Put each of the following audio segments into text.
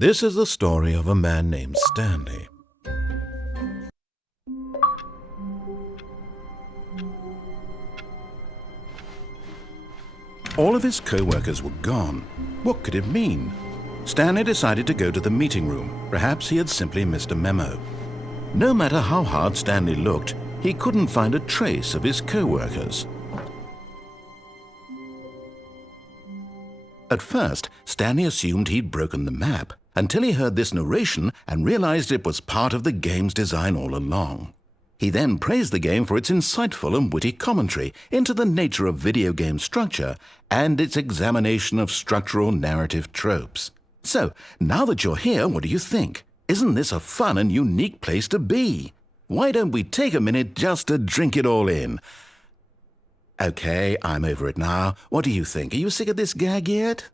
This is the story of a man named Stanley. All of his co-workers were gone. What could it mean? Stanley decided to go to the meeting room. Perhaps he had simply missed a memo. No matter how hard Stanley looked, he couldn't find a trace of his co-workers. At first, Stanley assumed he'd broken the map, until he heard this narration and realized it was part of the game's design all along. He then praised the game for its insightful and witty commentary into the nature of video game structure and its examination of structural narrative tropes. So, now that you're here, what do you think? Isn't this a fun and unique place to be? Why don't we take a minute just to drink it all in? Okay, I'm over it now. What do you think? Are you sick of this gag yet?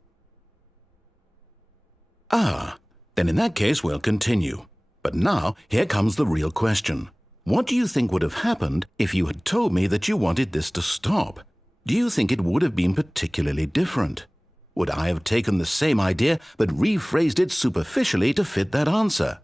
Then in that case we'll continue. But now, here comes the real question. What do you think would have happened if you had told me that you wanted this to stop? Do you think it would have been particularly different? Would I have taken the same idea but rephrased it superficially to fit that answer?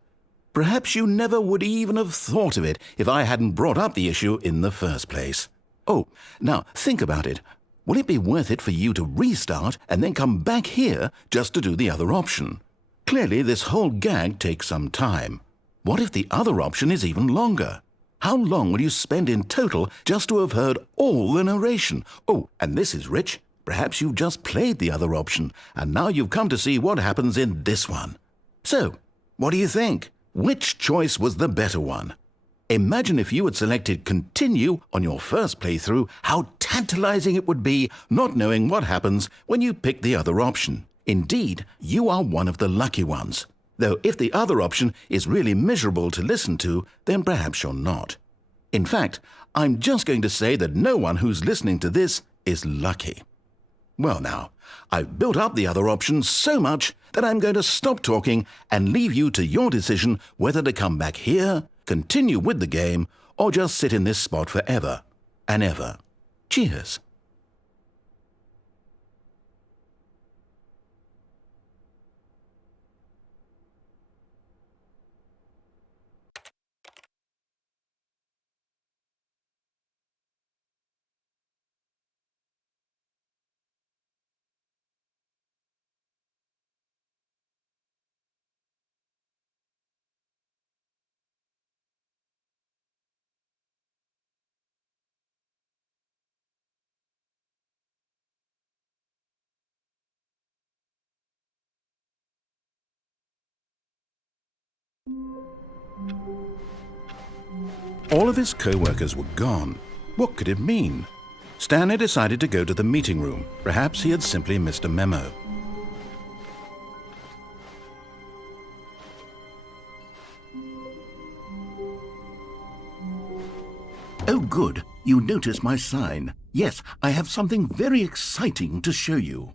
Perhaps you never would even have thought of it if I hadn't brought up the issue in the first place. Oh, now think about it. Will it be worth it for you to restart and then come back here just to do the other option? Clearly, this whole gag takes some time. What if the other option is even longer? How long will you spend in total just to have heard all the narration? Oh, and this is rich. Perhaps you've just played the other option, and now you've come to see what happens in this one. So, what do you think? Which choice was the better one? Imagine if you had selected Continue on your first playthrough, how tantalizing it would be not knowing what happens when you pick the other option. Indeed, you are one of the lucky ones. Though if the other option is really miserable to listen to, then perhaps you're not. In fact, I'm just going to say that no one who's listening to this is lucky. Well now, I've built up the other option so much that I'm going to stop talking and leave you to your decision whether to come back here, continue with the game, or just sit in this spot forever and ever. Cheers. All of his co-workers were gone. What could it mean? Stanley decided to go to the meeting room. Perhaps he had simply missed a memo. Oh good, you noticed my sign. Yes, I have something very exciting to show you.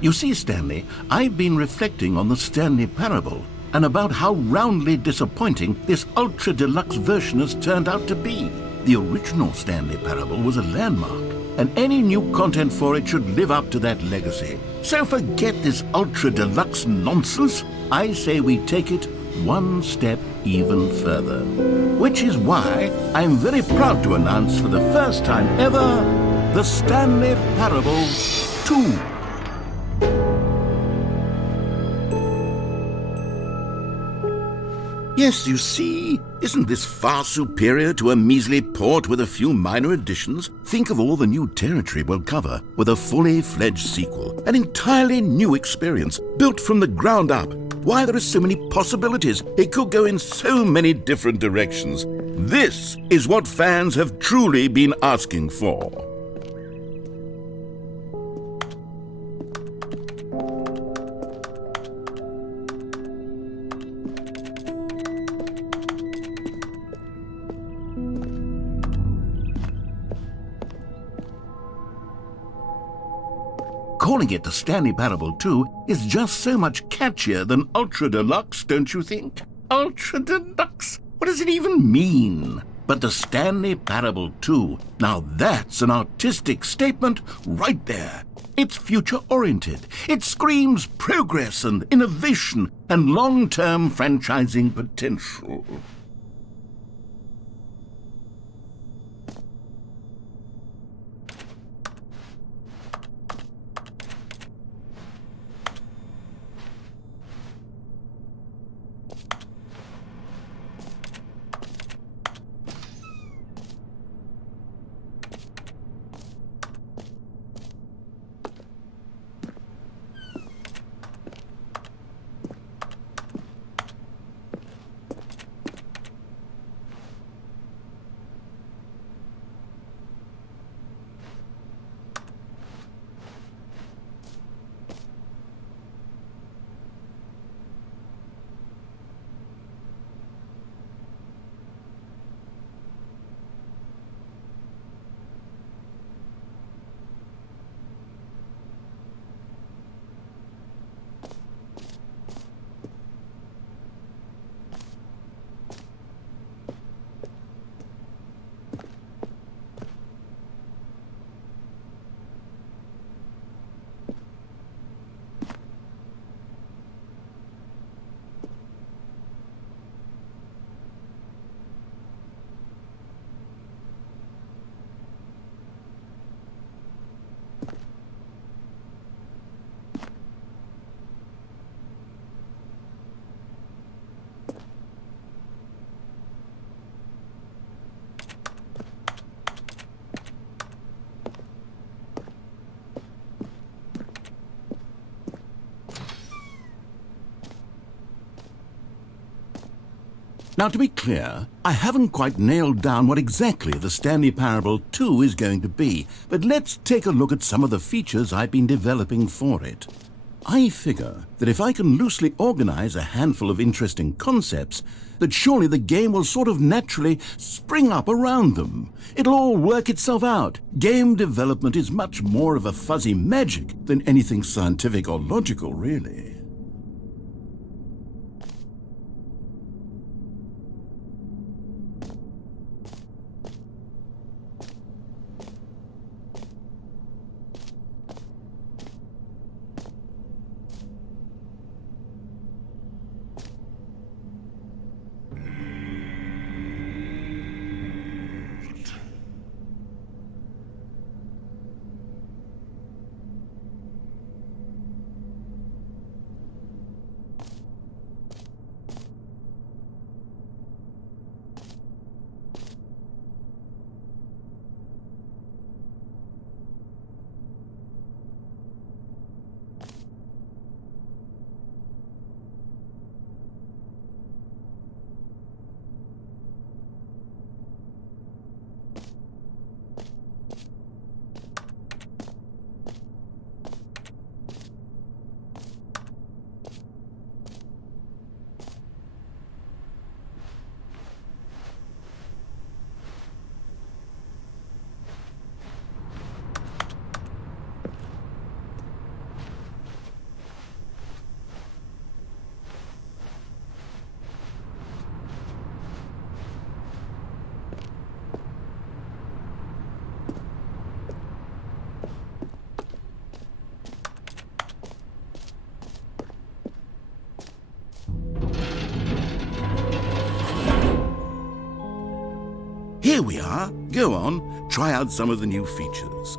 You see, Stanley, I've been reflecting on the Stanley Parable and about how roundly disappointing this ultra-deluxe version has turned out to be. The original Stanley Parable was a landmark, and any new content for it should live up to that legacy. So forget this ultra-deluxe nonsense. I say we take it one step even further. Which is why I'm very proud to announce for the first time ever, the Stanley Parable 2. Yes, you see, isn't this far superior to a measly port with a few minor additions? Think of all the new territory we'll cover with a fully fledged sequel, an entirely new experience, built from the ground up. Why, there are so many possibilities. It could go in so many different directions. This is what fans have truly been asking for. Calling it the Stanley Parable 2 is just so much catchier than Ultra Deluxe, don't you think? Ultra Deluxe? What does it even mean? But the Stanley Parable 2, now that's an artistic statement right there. It's future-oriented. It screams progress and innovation and long-term franchising potential. Now, to be clear, I haven't quite nailed down what exactly the Stanley Parable 2 is going to be, but let's take a look at some of the features I've been developing for it. I figure that if I can loosely organize a handful of interesting concepts, that surely the game will sort of naturally spring up around them. It'll all work itself out. Game development is much more of a fuzzy magic than anything scientific or logical, really. Here we are. Go on, try out some of the new features.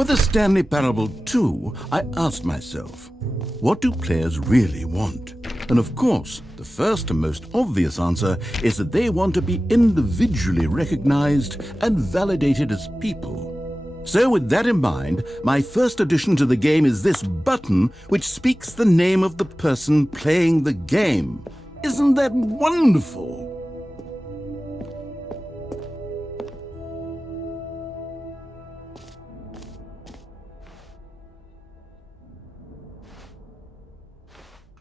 For the Stanley Parable 2, I asked myself, what do players really want? And of course, the first and most obvious answer is that they want to be individually recognized and validated as people. So with that in mind, my first addition to the game is this button which speaks the name of the person playing the game. Isn't that wonderful?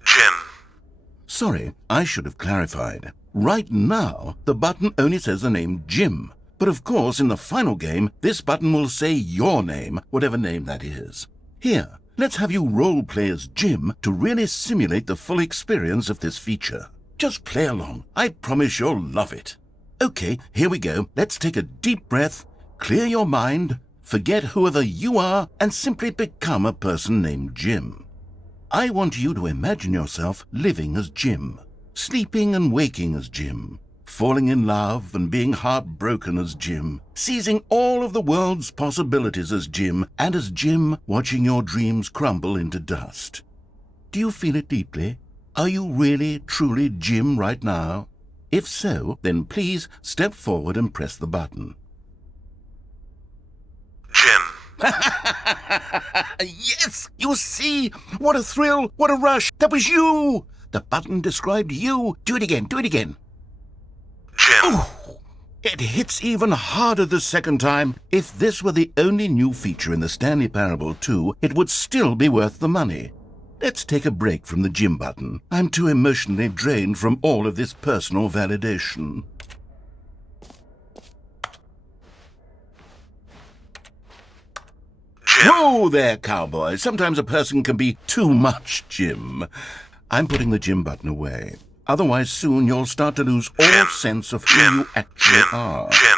Jim. Sorry, I should have clarified. Right now, the button only says the name Jim. But of course, in the final game, this button will say your name, whatever name that is. Here, let's have you role-play as Jim to really simulate the full experience of this feature. Just play along. I promise you'll love it. Okay, here we go. Let's take a deep breath, clear your mind, forget whoever you are, and simply become a person named Jim. I want you to imagine yourself living as Jim, sleeping and waking as Jim, falling in love and being heartbroken as Jim, seizing all of the world's possibilities as Jim, and as Jim watching your dreams crumble into dust. Do you feel it deeply? Are you really, truly Jim right now? If so, then please step forward and press the button. Jim. Yes! You see? What a thrill! What a rush! That was you! The button described you. Do it again, do it again. Jim. Oh, it hits even harder the second time. If this were the only new feature in the Stanley Parable 2, it would still be worth the money. Let's take a break from the Jim button. I'm too emotionally drained from all of this personal validation. Jim. Whoa there, cowboy. Sometimes a person can be too much Jim. I'm putting the Jim button away. Otherwise, soon you'll start to lose all sense of who you actually are. Jim.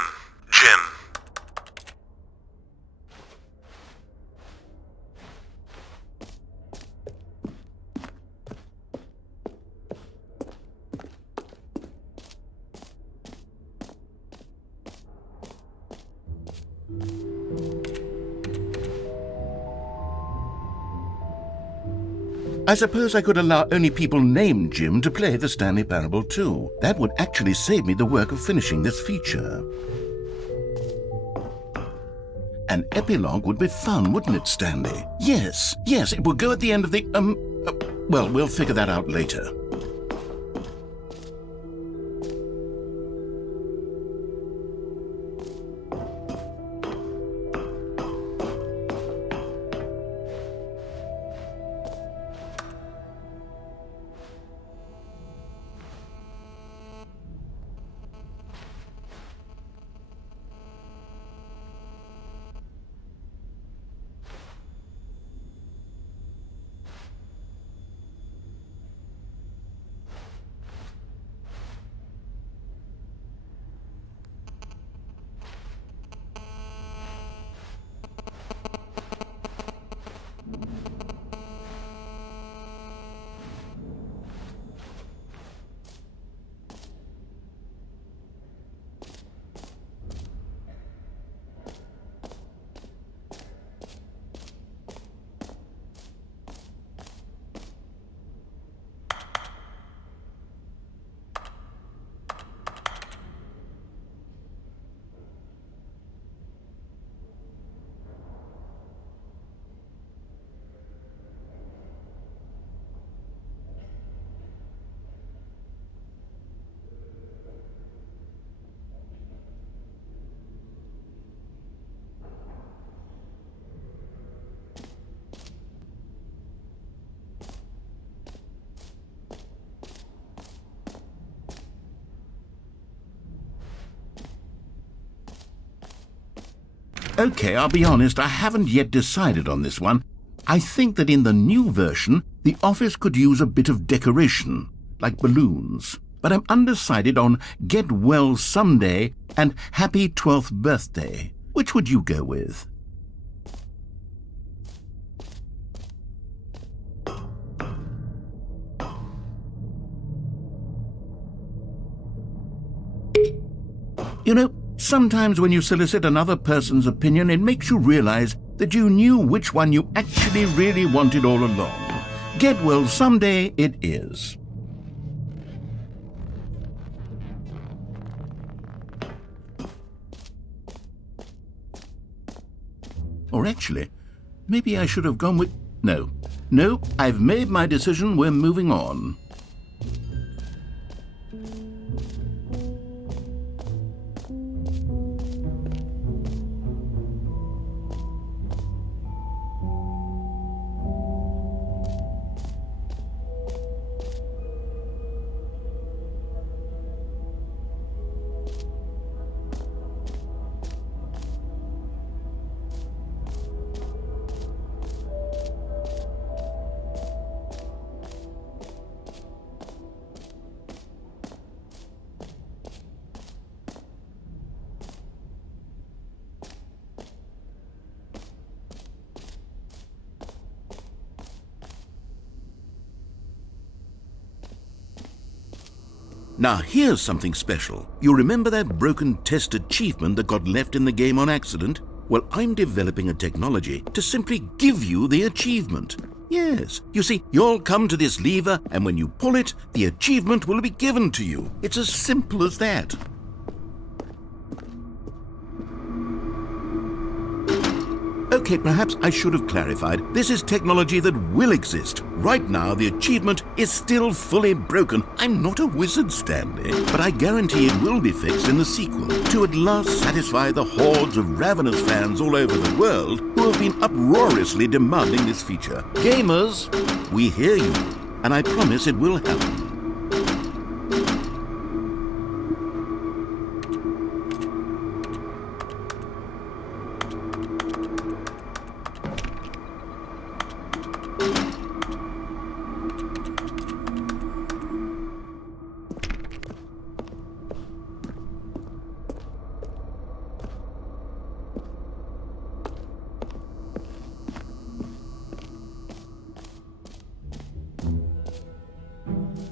I suppose I could allow only people named Jim to play the Stanley Parable 2. That would actually save me the work of finishing this feature. An epilogue would be fun, wouldn't it, Stanley? Yes, it would go at the end of the, well, we'll figure that out later. Okay, I'll be honest, I haven't yet decided on this one. I think that in the new version, the office could use a bit of decoration, like balloons. But I'm undecided on Get Well Someday and Happy 12th Birthday. Which would you go with? You know, sometimes when you solicit another person's opinion, it makes you realize that you knew which one you actually really wanted all along. Get well someday it is. Or actually, maybe I should have gone with... No, I've made my decision. We're moving on. Now here's something special. You remember that broken test achievement that got left in the game on accident? Well, I'm developing a technology to simply give you the achievement. Yes, you see, you'll come to this lever, and when you pull it, the achievement will be given to you. It's as simple as that. Okay, perhaps I should have clarified. This is technology that will exist. Right now, the achievement is still fully broken. I'm not a wizard, Stanley, but I guarantee it will be fixed in the sequel to at last satisfy the hordes of ravenous fans all over the world who have been uproariously demanding this feature. Gamers, we hear you, and I promise it will happen.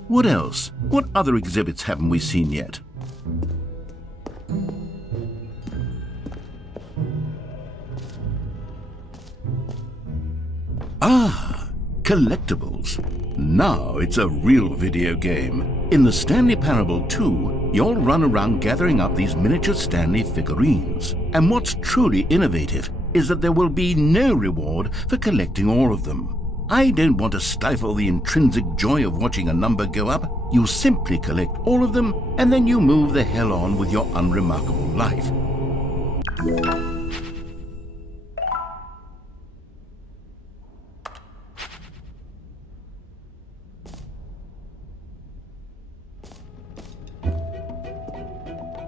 What else? What other exhibits haven't we seen yet? Ah, collectibles. Now it's a real video game. In the Stanley Parable 2, you'll run around gathering up these miniature Stanley figurines. And what's truly innovative is that there will be no reward for collecting all of them. I don't want to stifle the intrinsic joy of watching a number go up. You simply collect all of them, and then you move the hell on with your unremarkable life.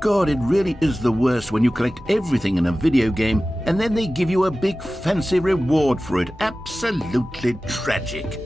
God, it really is the worst when you collect everything in a video game and then they give you a big fancy reward for it. Absolutely tragic.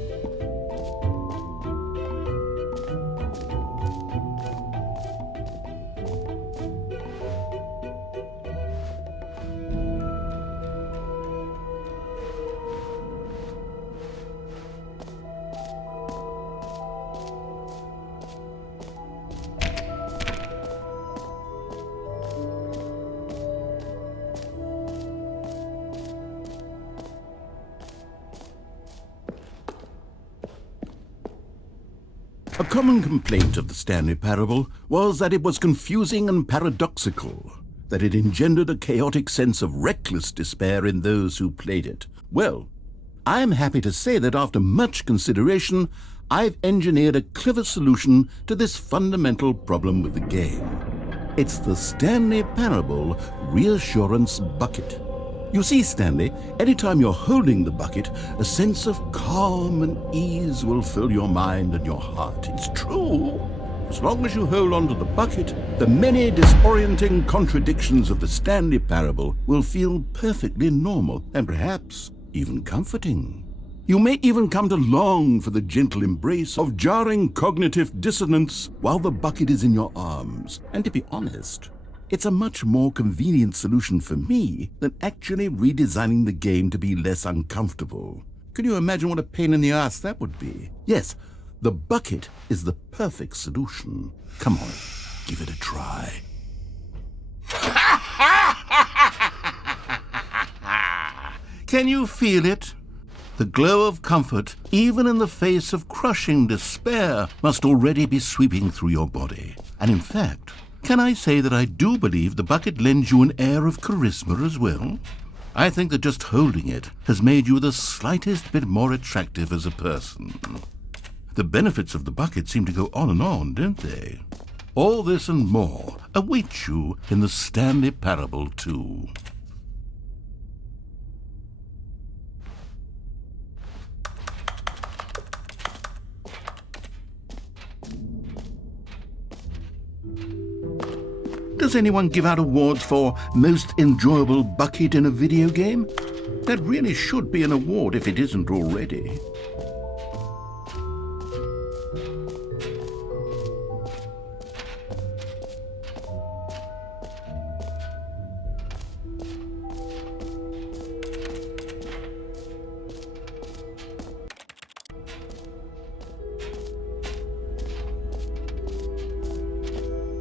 A common complaint of the Stanley Parable was that it was confusing and paradoxical, that it engendered a chaotic sense of reckless despair in those who played it. Well, I'm happy to say that after much consideration, I've engineered a clever solution to this fundamental problem with the game. It's the Stanley Parable Reassurance Bucket. You see, Stanley, anytime you're holding the bucket, a sense of calm and ease will fill your mind and your heart. It's true. As long as you hold on to the bucket, the many disorienting contradictions of the Stanley Parable will feel perfectly normal and perhaps even comforting. You may even come to long for the gentle embrace of jarring cognitive dissonance while the bucket is in your arms. And to be honest, it's a much more convenient solution for me than actually redesigning the game to be less uncomfortable. Can you imagine what a pain in the ass that would be? Yes, the bucket is the perfect solution. Come on, give it a try. Can you feel it? The glow of comfort, even in the face of crushing despair, must already be sweeping through your body. And in fact, can I say that I do believe the bucket lends you an air of charisma as well? I think that just holding it has made you the slightest bit more attractive as a person. The benefits of the bucket seem to go on, don't they? All this and more await you in the Stanley Parable 2. Does anyone give out awards for most enjoyable bucket in a video game? That really should be an award if it isn't already.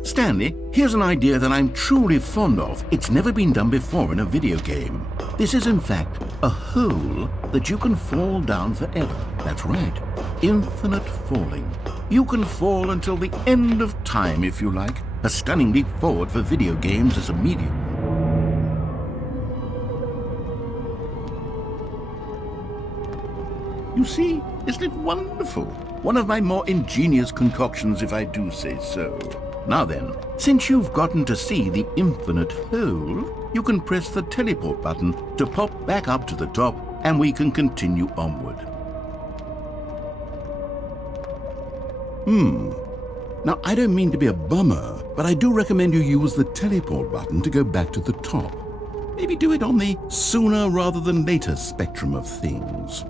Stanley, here's an idea that I'm truly fond of. It's never been done before in a video game. This is in fact a hole that you can fall down forever. That's right, infinite falling. You can fall until the end of time if you like. A stunning leap forward for video games as a medium. You see, isn't it wonderful? One of my more ingenious concoctions, if I do say so. Now then, since you've gotten to see the infinite hole, you can press the teleport button to pop back up to the top, and we can continue onward. Now, I don't mean to be a bummer, but I do recommend you use the teleport button to go back to the top. Maybe do it on the sooner rather than later spectrum of things.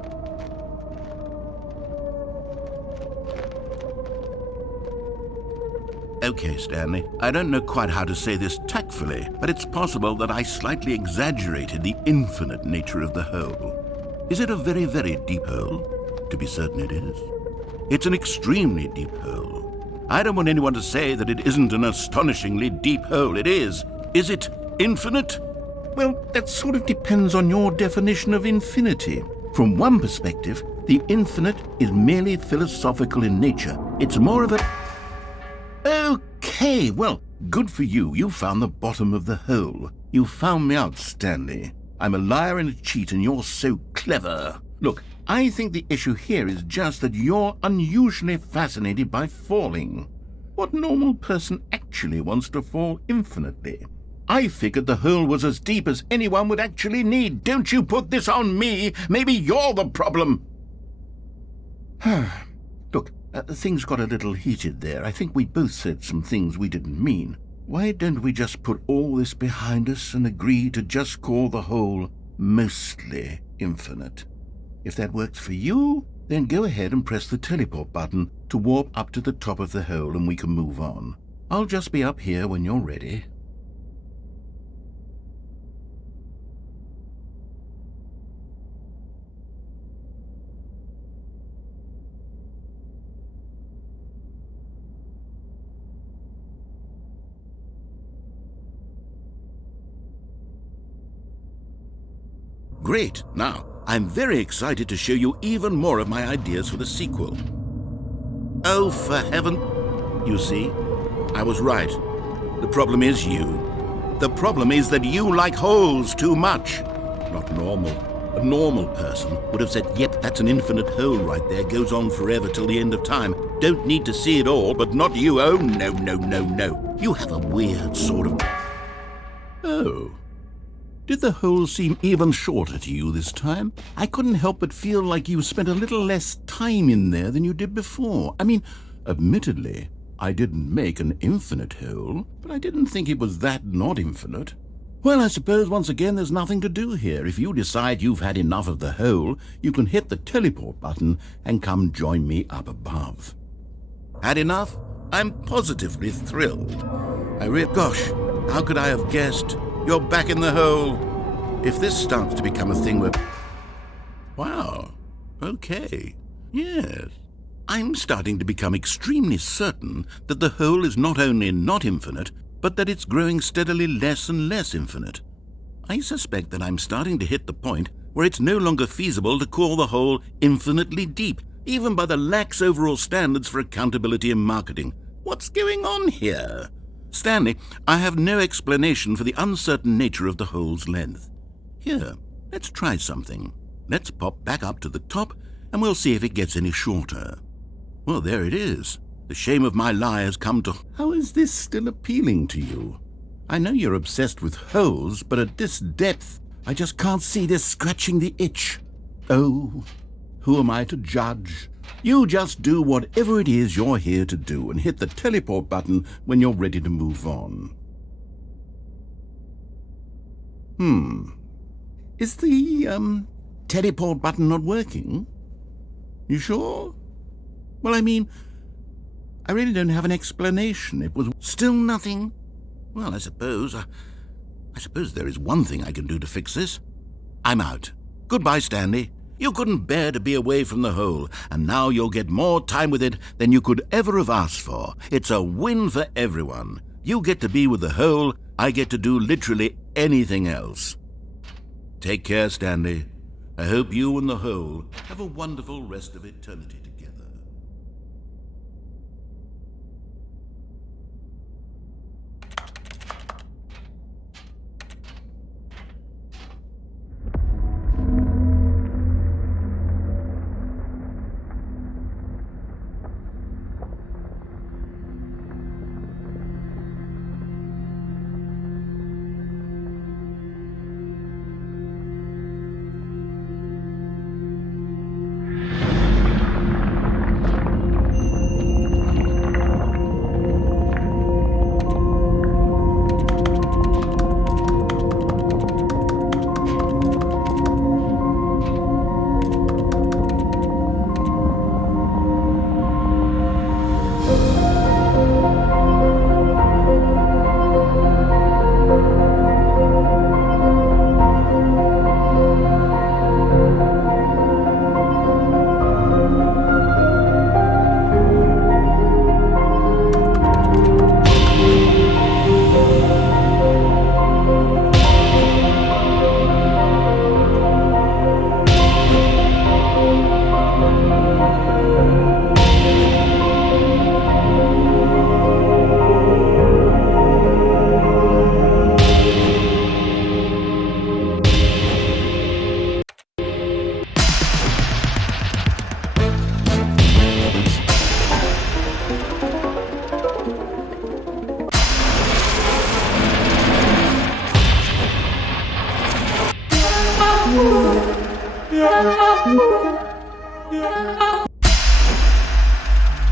Okay, Stanley, I don't know quite how to say this tactfully, but it's possible that I slightly exaggerated the infinite nature of the hole. Is it a very, very deep hole? To be certain it is. It's an extremely deep hole. I don't want anyone to say that it isn't an astonishingly deep hole. It is. Is it infinite? Well, that sort of depends on your definition of infinity. From one perspective, the infinite is merely philosophical in nature. It's more of a... Okay, well, good for you. You found the bottom of the hole. You found me out, Stanley. I'm a liar and a cheat, and you're so clever. Look, I think the issue here is just that you're unusually fascinated by falling. What normal person actually wants to fall infinitely? I figured the hole was as deep as anyone would actually need. Don't you put this on me. Maybe you're the problem. Look, things got a little heated there. I think we both said some things we didn't mean. Why don't we just put all this behind us and agree to just call the hole mostly infinite? If that works for you, then go ahead and press the teleport button to warp up to the top of the hole and we can move on. I'll just be up here when you're ready. Great. Now, I'm very excited to show you even more of my ideas for the sequel. Oh, for heaven... You see, I was right. The problem is you. The problem is that you like holes too much. Not normal. A normal person would have said, yep, that's an infinite hole right there, goes on forever till the end of time. Don't need to see it all, but not you. Oh, no, no, no, no. You have a weird sort of... Oh... Did the hole seem even shorter to you this time? I couldn't help but feel like you spent a little less time in there than you did before. I mean, admittedly, I didn't make an infinite hole, but I didn't think it was that not infinite. Well, I suppose once again there's nothing to do here. If you decide you've had enough of the hole, you can hit the teleport button and come join me up above. Had enough? I'm positively thrilled. Gosh, how could I have guessed? You're back in the hole. If this starts to become a thing where... Wow. Okay. Yes. I'm starting to become extremely certain that the hole is not only not infinite, but that it's growing steadily less and less infinite. I suspect that I'm starting to hit the point where it's no longer feasible to call the hole infinitely deep, even by the lax overall standards for accountability in marketing. What's going on here? Stanley, I have no explanation for the uncertain nature of the hole's length. Here, let's try something. Let's pop back up to the top, and we'll see if it gets any shorter. Well, there it is. The shame of my lie has come to... How is this still appealing to you? I know you're obsessed with holes, but at this depth, I just can't see this scratching the itch. Oh, who am I to judge? You just do whatever it is you're here to do and hit the teleport button when you're ready to move on. Is the, teleport button not working? You sure? Well, I mean, I really don't have an explanation. It was still nothing. Well, I suppose there is one thing I can do to fix this. I'm out. Goodbye, Stanley. You couldn't bear to be away from the hole, and now you'll get more time with it than you could ever have asked for. It's a win for everyone. You get to be with the hole, I get to do literally anything else. Take care, Stanley. I hope you and the hole have a wonderful rest of eternity together.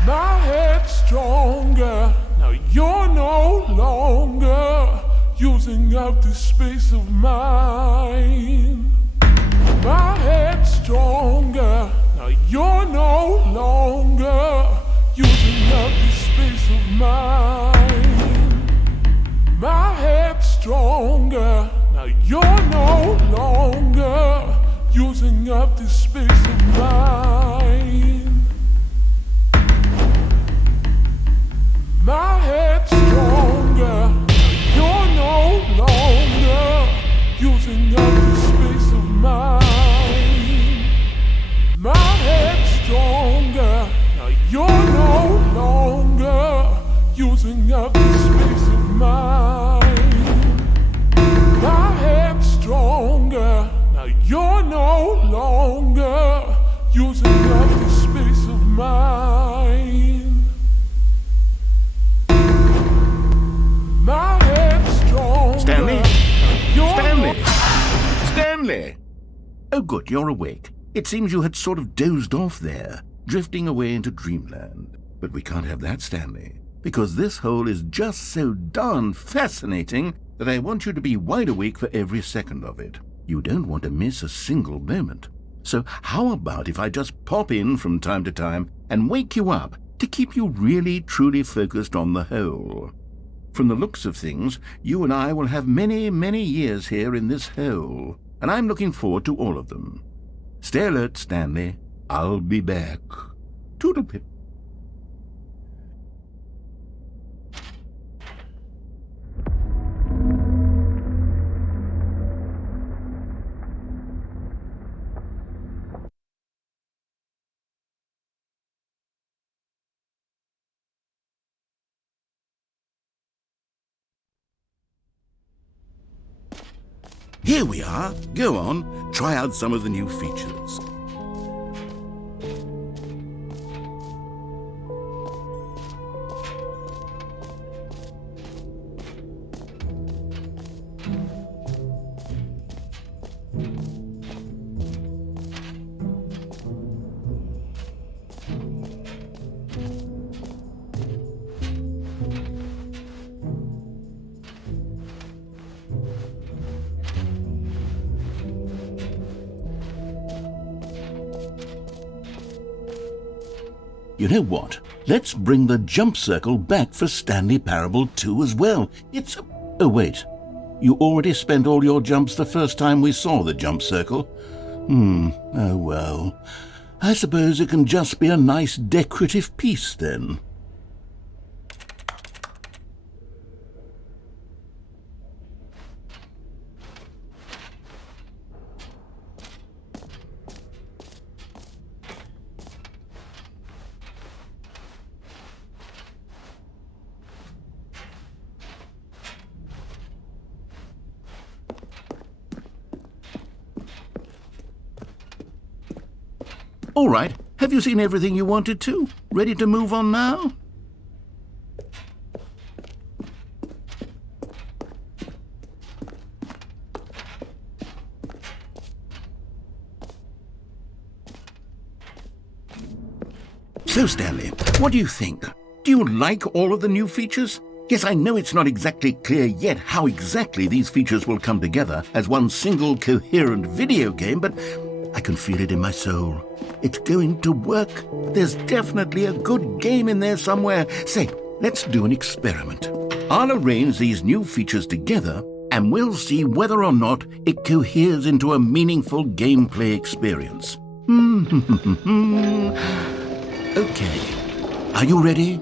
My head's stronger, now you're no longer using up this space of mine. My head's stronger, now you're no longer using up this space of mine. My head's stronger, now you're no longer using up this space of mine. My head's stronger, you're no longer using up the space of mine. My head's stronger, now you're no longer using up the space of mine. My head's stronger, now you're no longer using up the space of mine. My head's stronger. Stanley? You're Stanley! Stanley! Oh, good, you're awake. It seems you had sort of dozed off there, drifting away into dreamland. But we can't have that, Stanley, because this hole is just so darn fascinating that I want you to be wide awake for every second of it. You don't want to miss a single moment. So how about if I just pop in from time to time and wake you up to keep you really, truly focused on the hole? From the looks of things, you and I will have many, many years here in this hole, and I'm looking forward to all of them. Stay alert, Stanley. I'll be back. Toodlepip. Here we are. Go on, try out some of the new features. You know what? Let's bring the jump circle back for Stanley Parable 2 as well. Oh, wait. You already spent all your jumps the first time we saw the jump circle? Oh well. I suppose it can just be a nice decorative piece then. All right, have you seen everything you wanted to? Ready to move on now? So, Stanley, what do you think? Do you like all of the new features? Yes, I know it's not exactly clear yet how exactly these features will come together as one single coherent video game, but I can feel it in my soul. It's going to work. There's definitely a good game in there somewhere. Say, let's do an experiment. I'll arrange these new features together and we'll see whether or not it coheres into a meaningful gameplay experience. Okay, are you ready?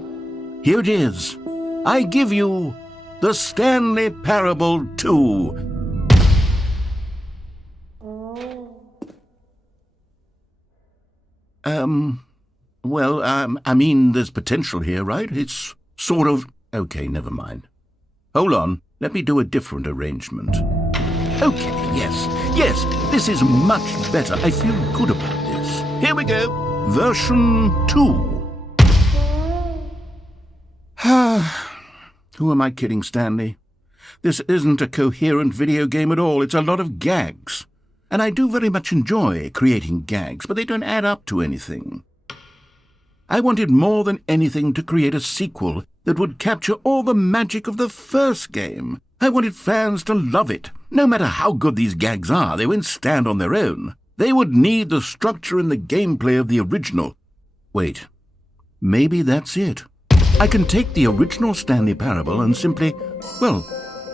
Here it is. I give you the Stanley Parable 2. I mean, there's potential here, right? It's sort of... Okay, never mind. Hold on, let me do a different arrangement. Okay, yes, this is much better. I feel good about this. Here we go. Version 2. Who am I kidding, Stanley? This isn't a coherent video game at all. It's a lot of gags. And I do very much enjoy creating gags, but they don't add up to anything. I wanted more than anything to create a sequel that would capture all the magic of the first game. I wanted fans to love it. No matter how good these gags are, they won't stand on their own. They would need the structure and the gameplay of the original. Wait, maybe that's it. I can take the original Stanley Parable and simply,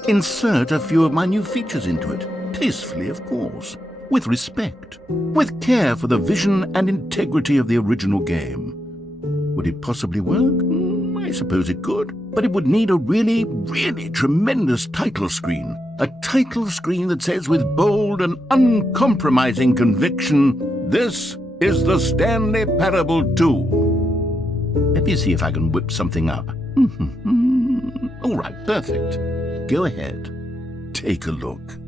insert a few of my new features into it. Tastefully, of course. With respect. With care for the vision and integrity of the original game. Would it possibly work? I suppose it could. But it would need a really, really tremendous title screen. A title screen that says with bold and uncompromising conviction, "This is the Stanley Parable 2." Let me see if I can whip something up. All right, perfect. Go ahead. Take a look.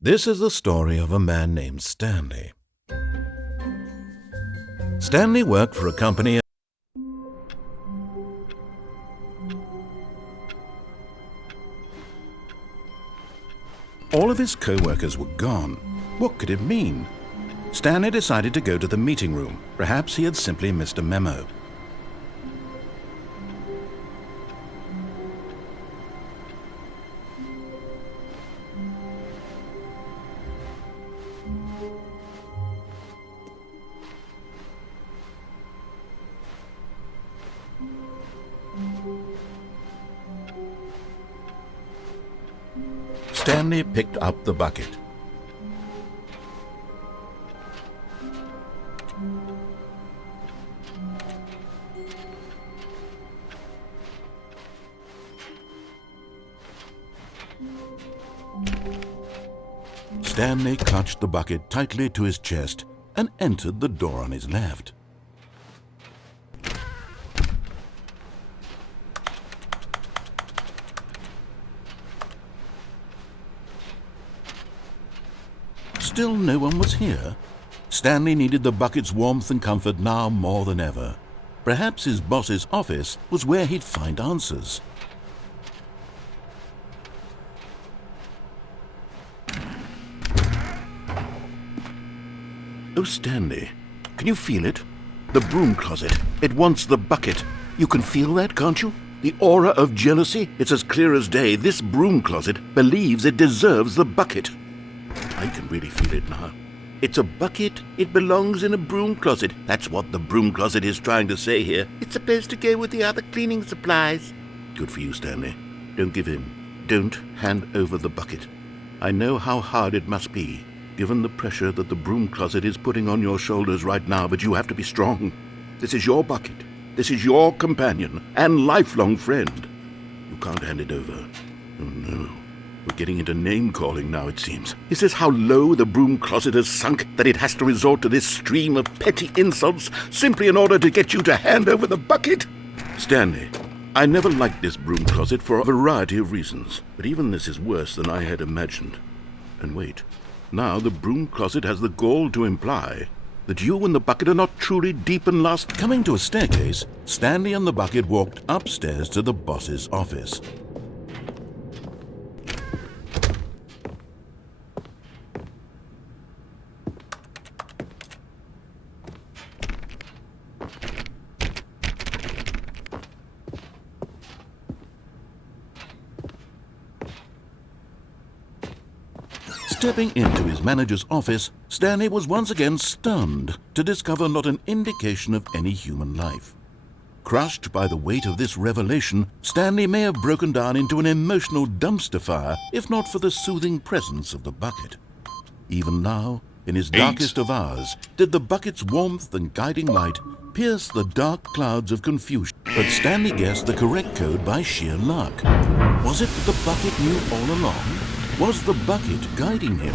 This is the story of a man named Stanley. Stanley worked for a company. All of his co-workers were gone. What could it mean? Stanley decided to go to the meeting room. Perhaps he had simply missed a memo. Stanley picked up the bucket. Stanley clutched the bucket tightly to his chest and entered the door on his left. Still no one was here. Stanley needed the bucket's warmth and comfort now more than ever. Perhaps his boss's office was where he'd find answers. Oh, Stanley, can you feel it? The broom closet. It wants the bucket. You can feel that, can't you? The aura of jealousy? It's as clear as day. This broom closet believes it deserves the bucket. I can really feel it now. It's a bucket. It belongs in a broom closet. That's what the broom closet is trying to say here. It's supposed to go with the other cleaning supplies. Good for you, Stanley. Don't give in. Don't hand over the bucket. I know how hard it must be, given the pressure that the broom closet is putting on your shoulders right now, but you have to be strong. This is your bucket. This is your companion and lifelong friend. You can't hand it over. Oh, no. We're getting into name-calling now, it seems. Is this how low the broom closet has sunk, that it has to resort to this stream of petty insults simply in order to get you to hand over the bucket? Stanley, I never liked this broom closet for a variety of reasons, but even this is worse than I had imagined. And wait, now the broom closet has the gall to imply that you and the bucket are not truly deep and lost. Coming to a staircase, Stanley and the bucket walked upstairs to the boss's office. Stepping into his manager's office, Stanley was once again stunned to discover not an indication of any human life. Crushed by the weight of this revelation, Stanley may have broken down into an emotional dumpster fire if not for the soothing presence of the bucket. Even now, in his darkest of hours, did the bucket's warmth and guiding light pierce the dark clouds of confusion. But Stanley guessed the correct code by sheer luck. Was it that the bucket knew all along? Was the bucket guiding him?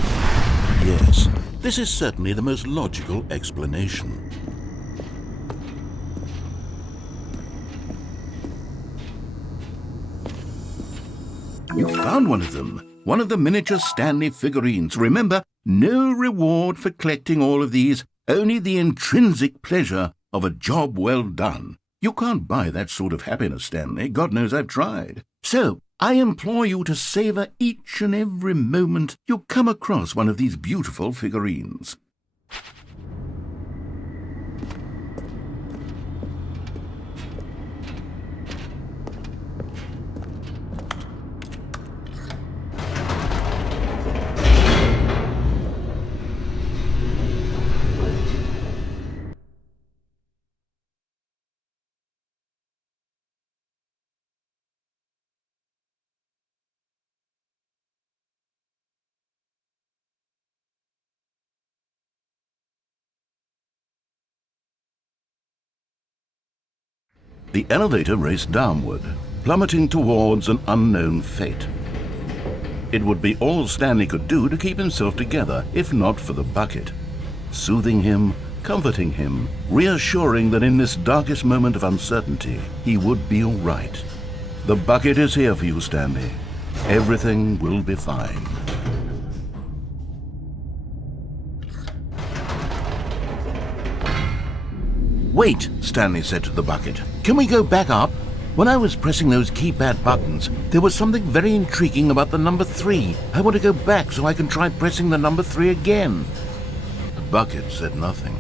Yes, this is certainly the most logical explanation. You found one of them. One of the miniature Stanley figurines. Remember, no reward for collecting all of these, only the intrinsic pleasure of a job well done. You can't buy that sort of happiness, Stanley. God knows I've tried. So, I implore you to savor each and every moment you come across one of these beautiful figurines. The elevator raced downward, plummeting towards an unknown fate. It would be all Stanley could do to keep himself together, if not for the bucket. Soothing him, comforting him, reassuring that in this darkest moment of uncertainty, he would be all right. The bucket is here for you, Stanley. Everything will be fine. Wait, Stanley said to the bucket. Can we go back up? When I was pressing those keypad buttons, there was something very intriguing about the number 3. I want to go back so I can try pressing the number 3 again. bucket said nothing.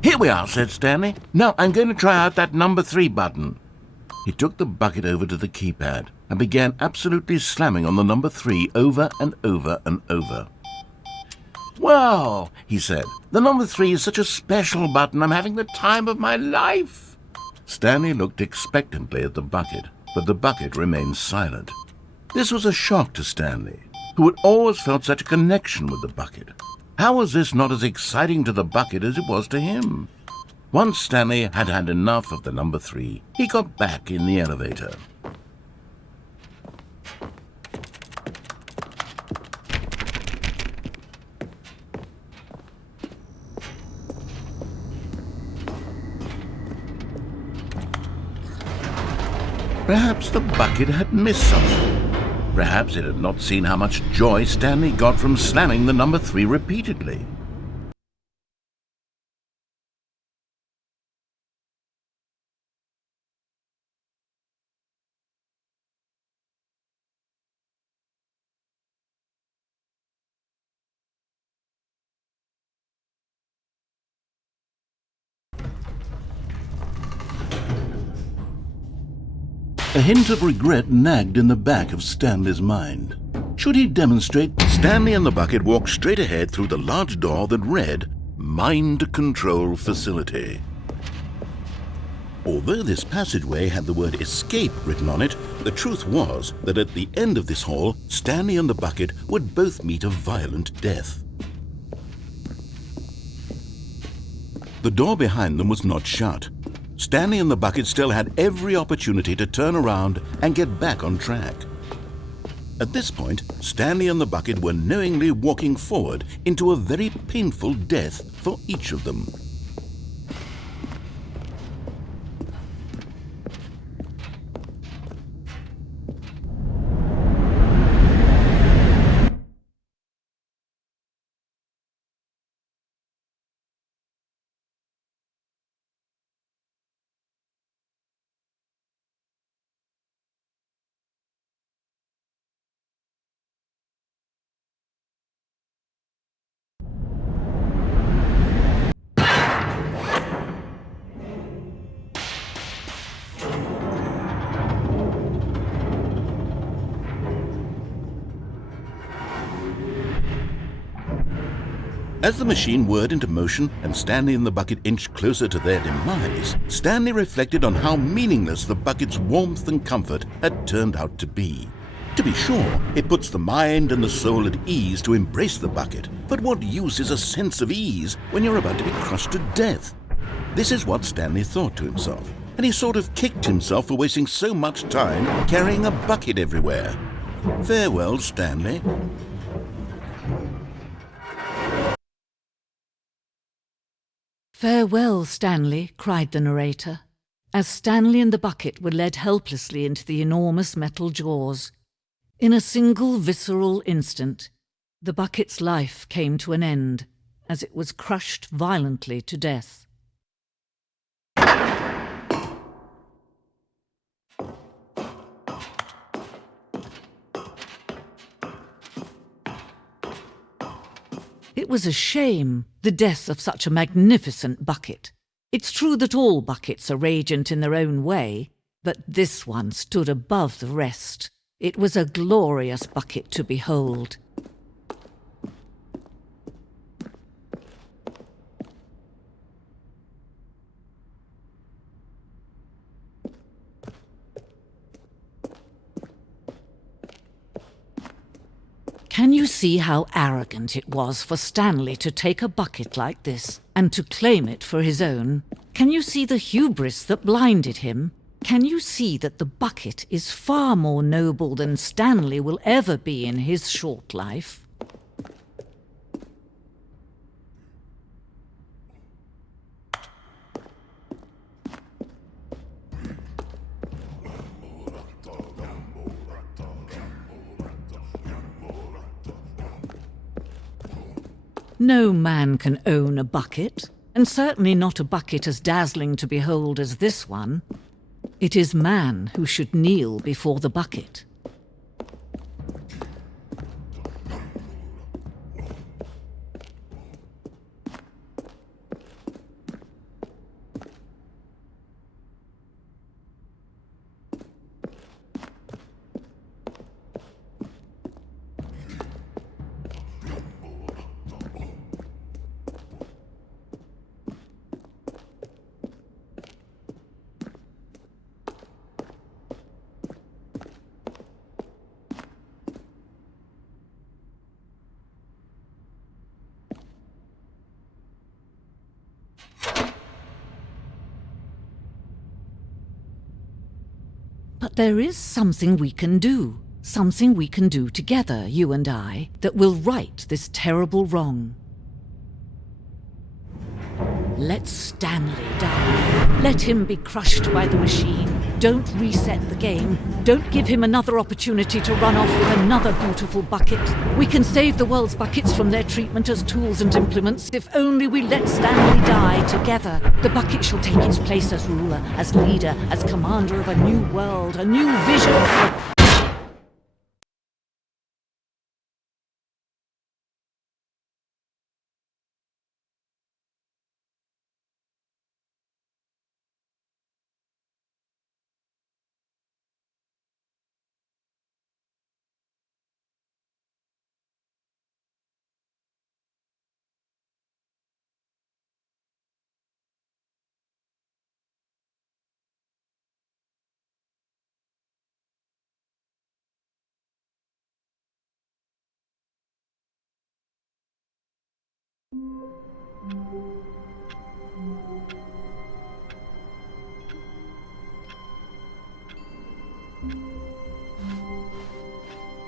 "Here we are," said Stanley. "Now I'm going to try out that number 3 button." He took the bucket over to the keypad and began absolutely slamming on the number 3 over and over and over. "Wow," he said, "the number 3 is such a special button. I'm having the time of my life." Stanley looked expectantly at the bucket, but the bucket remained silent. This was a shock to Stanley, who had always felt such a connection with the bucket. How was this not as exciting to the bucket as it was to him? Once Stanley had had enough of the number 3, he got back in the elevator. Perhaps the bucket had missed something. Perhaps it had not seen how much joy Stanley got from slamming the number 3 repeatedly. A hint of regret nagged in the back of Stanley's mind. Should he demonstrate? Stanley and the bucket walked straight ahead through the large door that read, "Mind Control Facility." Although this passageway had the word "escape" written on it, the truth was that at the end of this hall, Stanley and the bucket would both meet a violent death. The door behind them was not shut. Stanley and the bucket still had every opportunity to turn around and get back on track. At this point, Stanley and the bucket were knowingly walking forward into a very painful death for each of them. As the machine whirred into motion and Stanley and the bucket inched closer to their demise, Stanley reflected on how meaningless the bucket's warmth and comfort had turned out to be. To be sure, it puts the mind and the soul at ease to embrace the bucket, but what use is a sense of ease when you're about to be crushed to death? This is what Stanley thought to himself, and he sort of kicked himself for wasting so much time carrying a bucket everywhere. Farewell, Stanley. "Farewell, Stanley," cried the narrator, as Stanley and the bucket were led helplessly into the enormous metal jaws. In a single visceral instant, the bucket's life came to an end as it was crushed violently to death. It was a shame, the death of such a magnificent bucket. It's true that all buckets are radiant in their own way, but this one stood above the rest. It was a glorious bucket to behold. Can you see how arrogant it was for Stanley to take a bucket like this and to claim it for his own? Can you see the hubris that blinded him? Can you see that the bucket is far more noble than Stanley will ever be in his short life? No man can own a bucket, and certainly not a bucket as dazzling to behold as this one. It is man who should kneel before the bucket. But there is something we can do. Something we can do together, you and I, that will right this terrible wrong. Let Stanley die. Let him be crushed by the machine. Don't reset the game. Don't give him another opportunity to run off with another beautiful bucket. We can save the world's buckets from their treatment as tools and implements if only we let Stanley die together. The bucket shall take its place as ruler, as leader, as commander of a new world, a new vision for...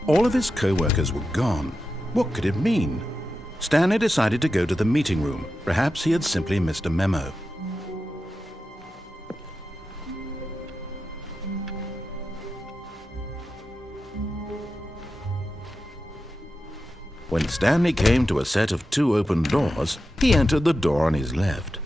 All of his co-workers were gone. What could it mean? Stanley decided to go to the meeting room. Perhaps he had simply missed a memo. When Stanley came to a set of 2 open doors, he entered the door on his left.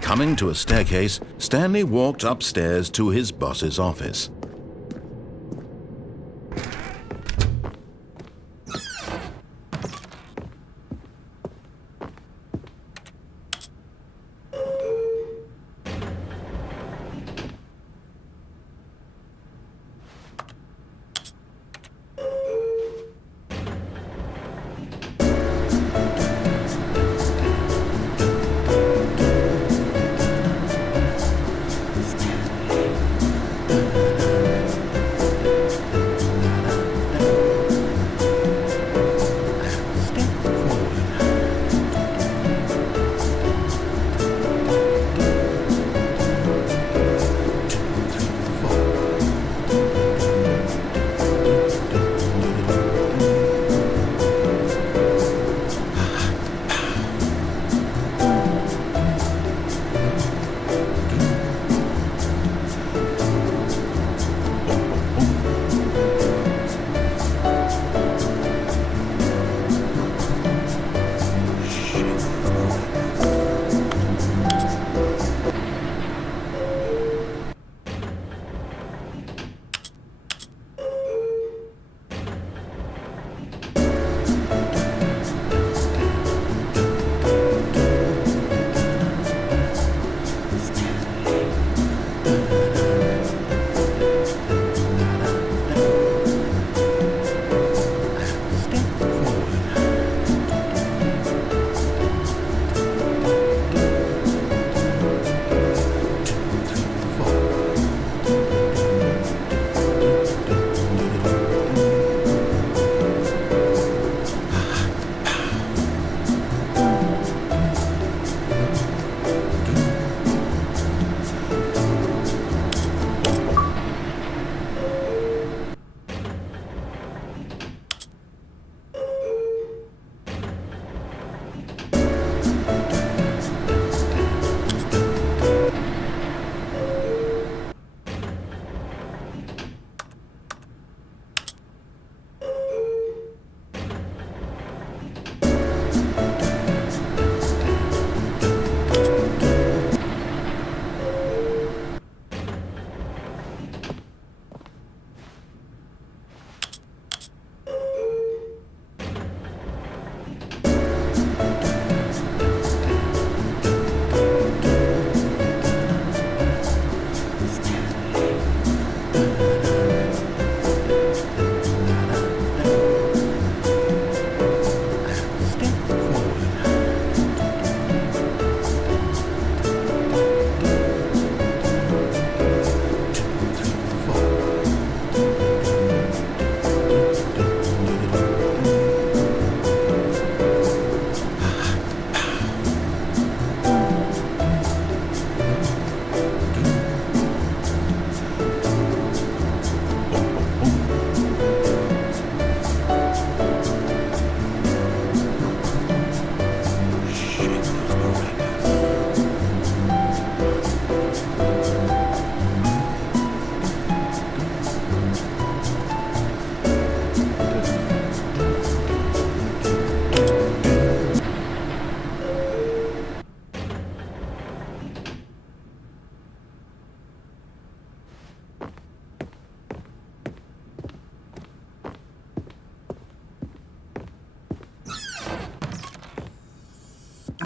Coming to a staircase, Stanley walked upstairs to his boss's office.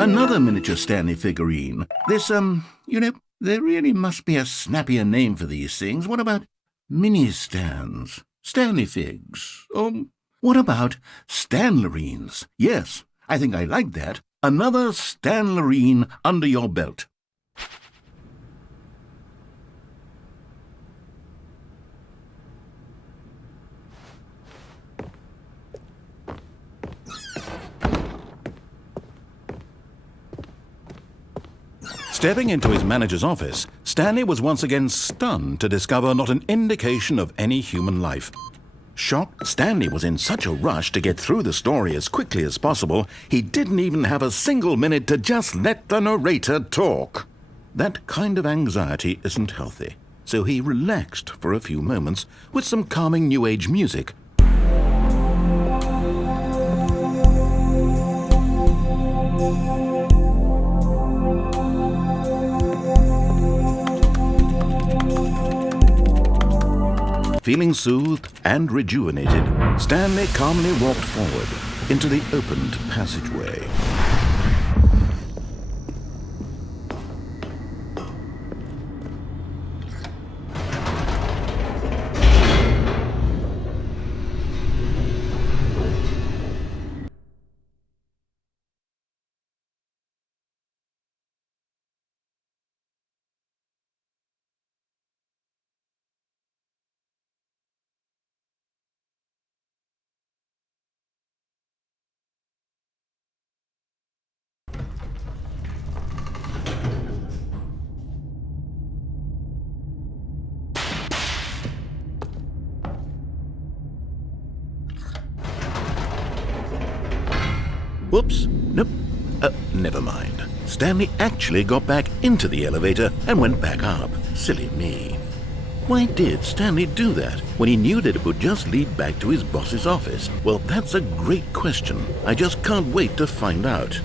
Another miniature Stanley figurine. This, there really must be a snappier name for these things. What about mini-stands? Stanley figs? What about Stanlerines? Yes, I think I like that. Another Stanlerine under your belt. Stepping into his manager's office, Stanley was once again stunned to discover not an indication of any human life. Shocked, Stanley was in such a rush to get through the story as quickly as possible, he didn't even have a single minute to just let the narrator talk. That kind of anxiety isn't healthy, so he relaxed for a few moments with some calming New Age music. Feeling soothed and rejuvenated, Stanley calmly walked forward into the opened passageway. Whoops, nope, never mind. Stanley actually got back into the elevator and went back up. Silly me. Why did Stanley do that when he knew that it would just lead back to his boss's office? Well, that's a great question. I just can't wait to find out.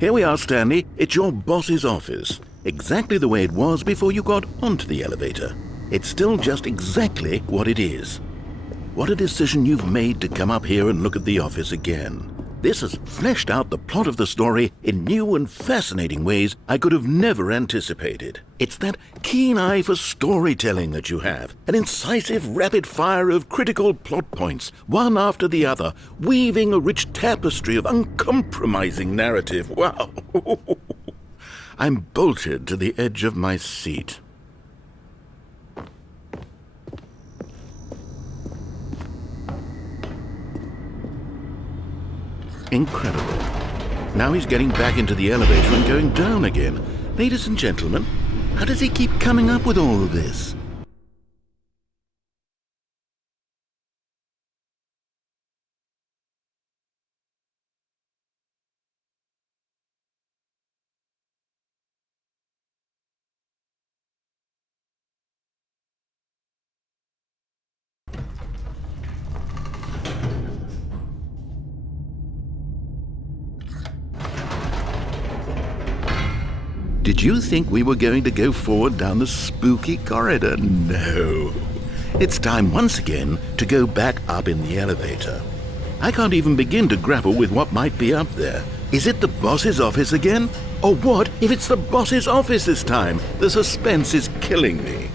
Here we are, Stanley. It's your boss's office. Exactly the way it was before you got onto the elevator. It's still just exactly what it is. What a decision you've made to come up here and look at the office again. This has fleshed out the plot of the story in new and fascinating ways I could have never anticipated. It's that keen eye for storytelling that you have, an incisive rapid fire of critical plot points, one after the other, weaving a rich tapestry of uncompromising narrative. Wow! I'm bolted to the edge of my seat. Incredible. Now he's getting back into the elevator and going down again. Ladies and gentlemen, how does he keep coming up with all of this? Did you think we were going to go forward down the spooky corridor? No. It's time once again to go back up in the elevator. I can't even begin to grapple with what might be up there. Is it the boss's office again? Or what if it's the boss's office this time? The suspense is killing me.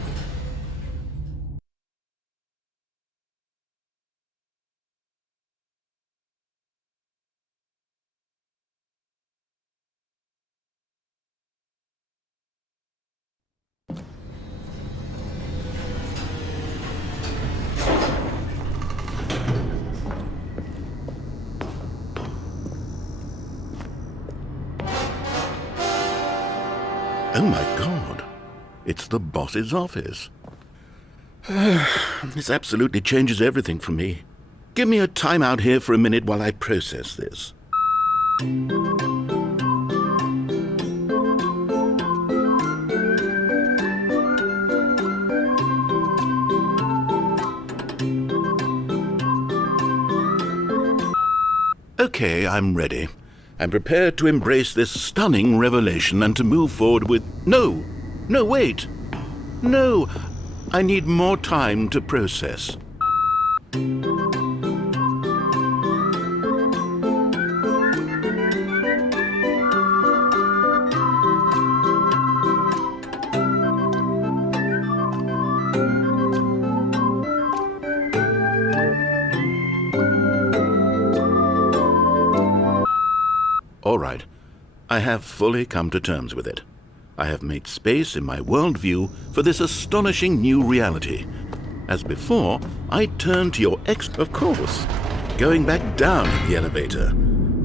Oh my God, it's the boss's office. This absolutely changes everything for me. Give me a time out here for a minute while I process this. Okay, I'm ready. I'm prepared to embrace this stunning revelation and to move forward with... No! No, wait! No! I need more time to process. All right. I have fully come to terms with it. I have made space in my worldview for this astonishing new reality. As before, I turned to your Of course. Going back down in the elevator.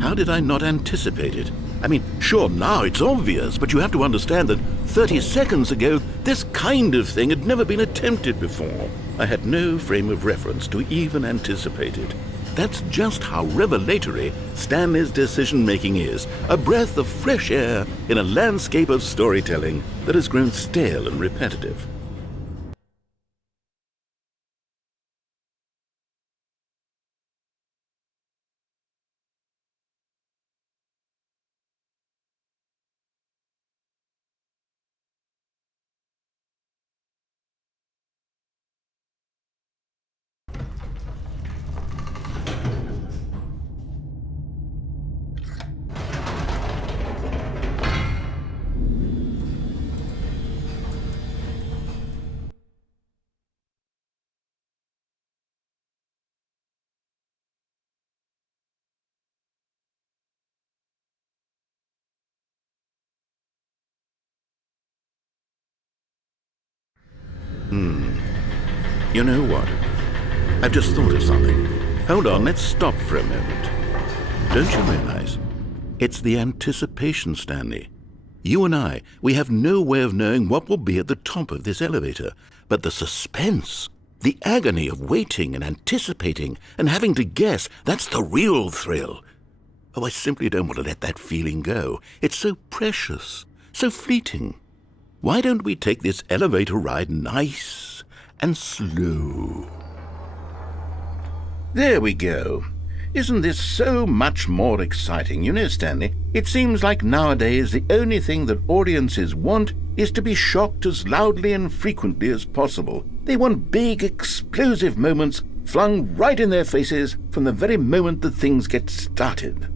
How did I not anticipate it? I mean, sure, now it's obvious, but you have to understand that 30 seconds ago, this kind of thing had never been attempted before. I had no frame of reference to even anticipate it. That's just how revelatory Stanley's decision-making is, a breath of fresh air in a landscape of storytelling that has grown stale and repetitive. You know what? I've just thought of something. Hold on, let's stop for a moment. Don't you realize? It's the anticipation, Stanley. You and I, we have no way of knowing what will be at the top of this elevator. But the suspense, the agony of waiting and anticipating and having to guess, that's the real thrill. Oh, I simply don't want to let that feeling go. It's so precious, so fleeting. Why don't we take this elevator ride nice and slow? There we go. Isn't this so much more exciting? You know, Stanley, it seems like nowadays the only thing that audiences want is to be shocked as loudly and frequently as possible. They want big, explosive moments flung right in their faces from the very moment that things get started.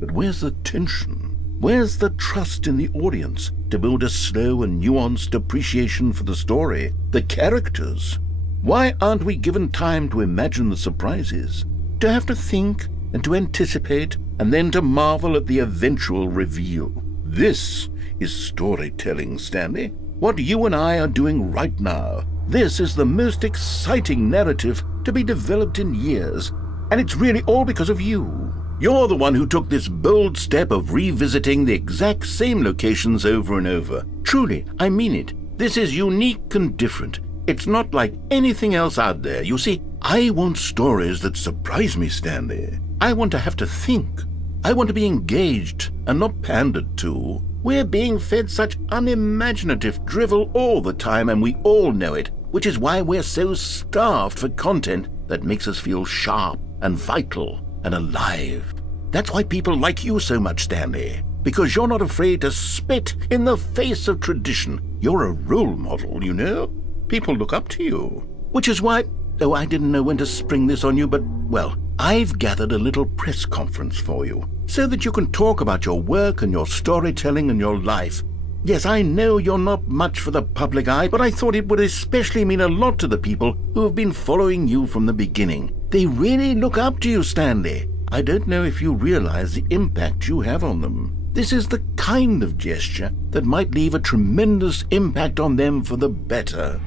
But where's the tension? Where's the trust in the audience to build a slow and nuanced appreciation for the story, the characters? Why aren't we given time to imagine the surprises, to have to think and to anticipate, and then to marvel at the eventual reveal? This is storytelling, Stanley. What you and I are doing right now. This is the most exciting narrative to be developed in years, and it's really all because of you. You're the one who took this bold step of revisiting the exact same locations over and over. Truly, I mean it. This is unique and different. It's not like anything else out there. You see, I want stories that surprise me, Stanley. I want to have to think. I want to be engaged and not pandered to. We're being fed such unimaginative drivel all the time, and we all know it, which is why we're so starved for content that makes us feel sharp and vital and alive. That's why people like you so much, Stanley, because you're not afraid to spit in the face of tradition. You're a role model, you know? People look up to you. Which is why, I didn't know when to spring this on you, but, well, I've gathered a little press conference for you, so that you can talk about your work and your storytelling and your life. Yes, I know you're not much for the public eye, but I thought it would especially mean a lot to the people who have been following you from the beginning. They really look up to you, Stanley. I don't know if you realize the impact you have on them. This is the kind of gesture that might leave a tremendous impact on them for the better.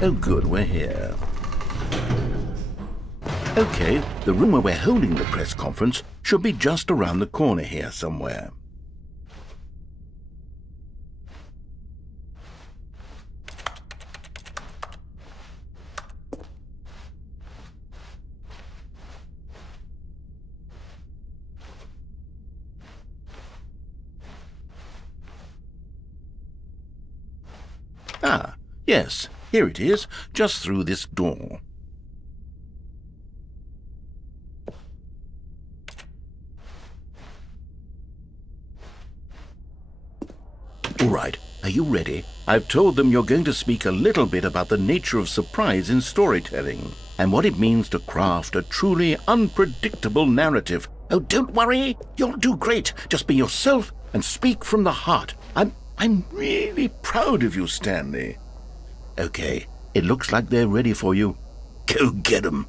Oh good, we're here. Okay, the room where we're holding the press conference should be just around the corner here somewhere. Ah, yes, here it is, just through this door. All right, are you ready? I've told them you're going to speak a little bit about the nature of surprise in storytelling and what it means to craft a truly unpredictable narrative. Oh, don't worry, you'll do great. Just be yourself and speak from the heart. I'm really proud of you, Stanley. Okay, it looks like they're ready for you. Go get 'em.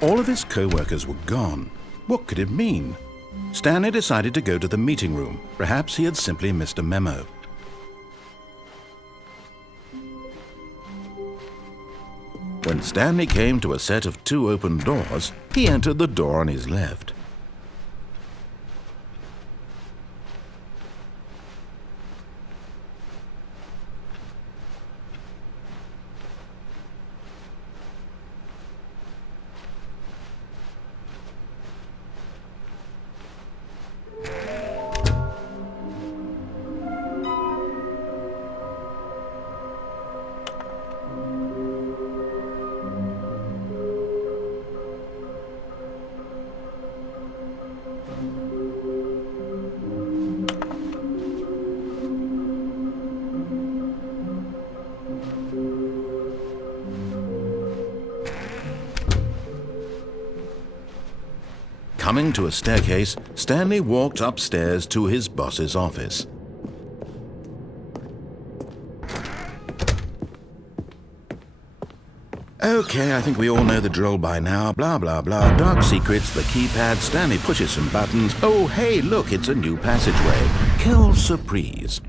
All of his co-workers were gone. What could it mean? Stanley decided to go to the meeting room. Perhaps he had simply missed a memo. When Stanley came to a set of 2 open doors, he entered the door on his left. Coming to a staircase, Stanley walked upstairs to his boss's office. Okay, I think we all know the drill by now. Blah, blah, blah. Dark secrets, the keypad, Stanley pushes some buttons. Oh, hey, look, it's a new passageway. Quelle surprise.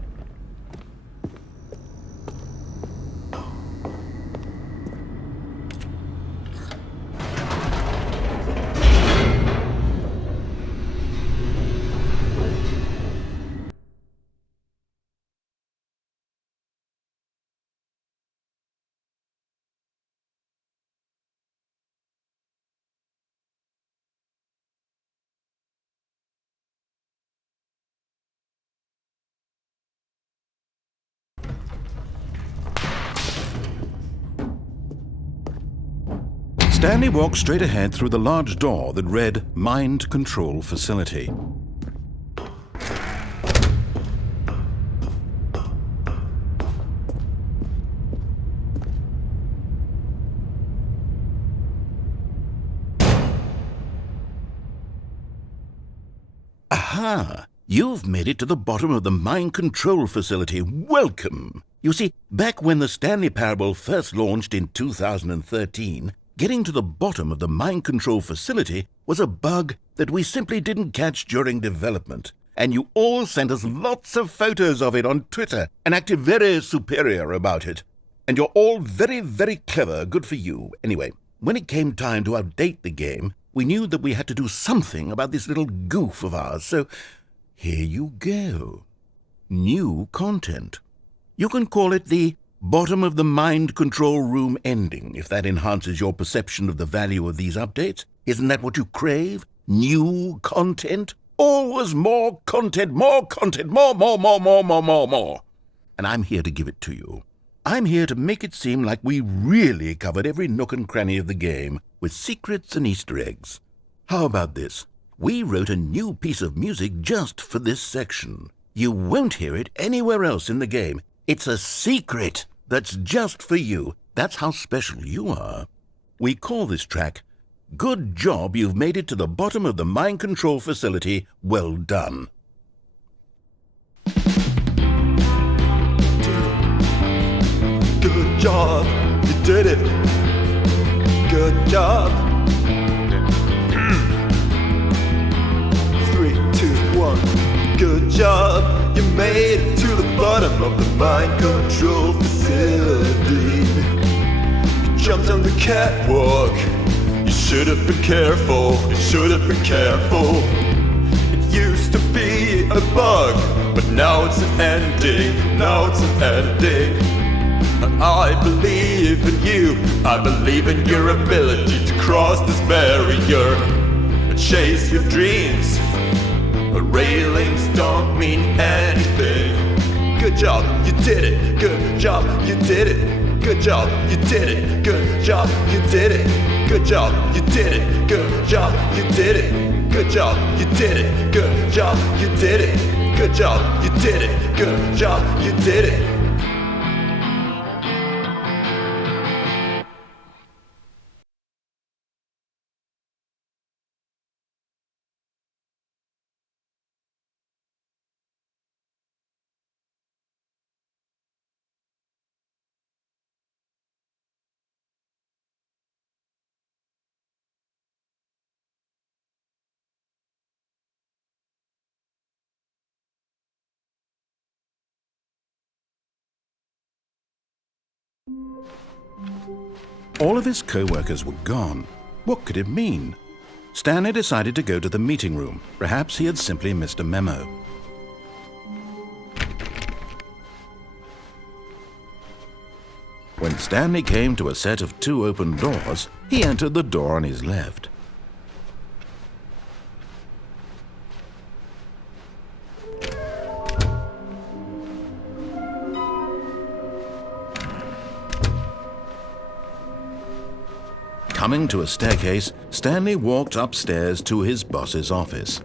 Stanley walked straight ahead through the large door that read Mind Control Facility. Aha! You've made it to the bottom of the Mind Control Facility. Welcome! You see, back when the Stanley Parable first launched in 2013, getting to the bottom of the Mind Control Facility was a bug that we simply didn't catch during development. And you all sent us lots of photos of it on Twitter and acted very superior about it. And you're all very, very clever. Good for you. Anyway, when it came time to update the game, we knew that we had to do something about this little goof of ours, so here you go. new content. You can call it the bottom of the mind control room ending, if that enhances your perception of the value of these updates. Isn't that what you crave? New content? Always more content, more, more. And I'm here to give it to you. I'm here to make it seem like we really covered every nook and cranny of the game with secrets and Easter eggs. How about this? We wrote a new piece of music just for this section. You won't hear it anywhere else in the game. It's a secret that's just for you. That's how special you are. We call this track, Good Job You've Made It to the Bottom of the Mind Control Facility. Well done. Good job, you did it. Good job. 3, 2, 1. Good job, you made it to the bottom of the mind control facility. You jumped on the catwalk. You should have been careful. You should have been careful. It used to be a bug, but now it's an ending. Now it's an ending. I believe in you. I believe in your ability to cross this barrier and chase your dreams. But railings don't mean anything. Good job, you did it. Good job, you did it. Good job, you did it. Good job, you did it. Good job, you did it. Good job, you did it. Good job, you did it. Good job, you did it. Good job, you did it. Good job, you did it. All of his co-workers were gone. What could it mean? Stanley decided to go to the meeting room. Perhaps he had simply missed a memo. When Stanley came to a set of 2 open doors, he entered the door on his left. Coming to a staircase, Stanley walked upstairs to his boss's office.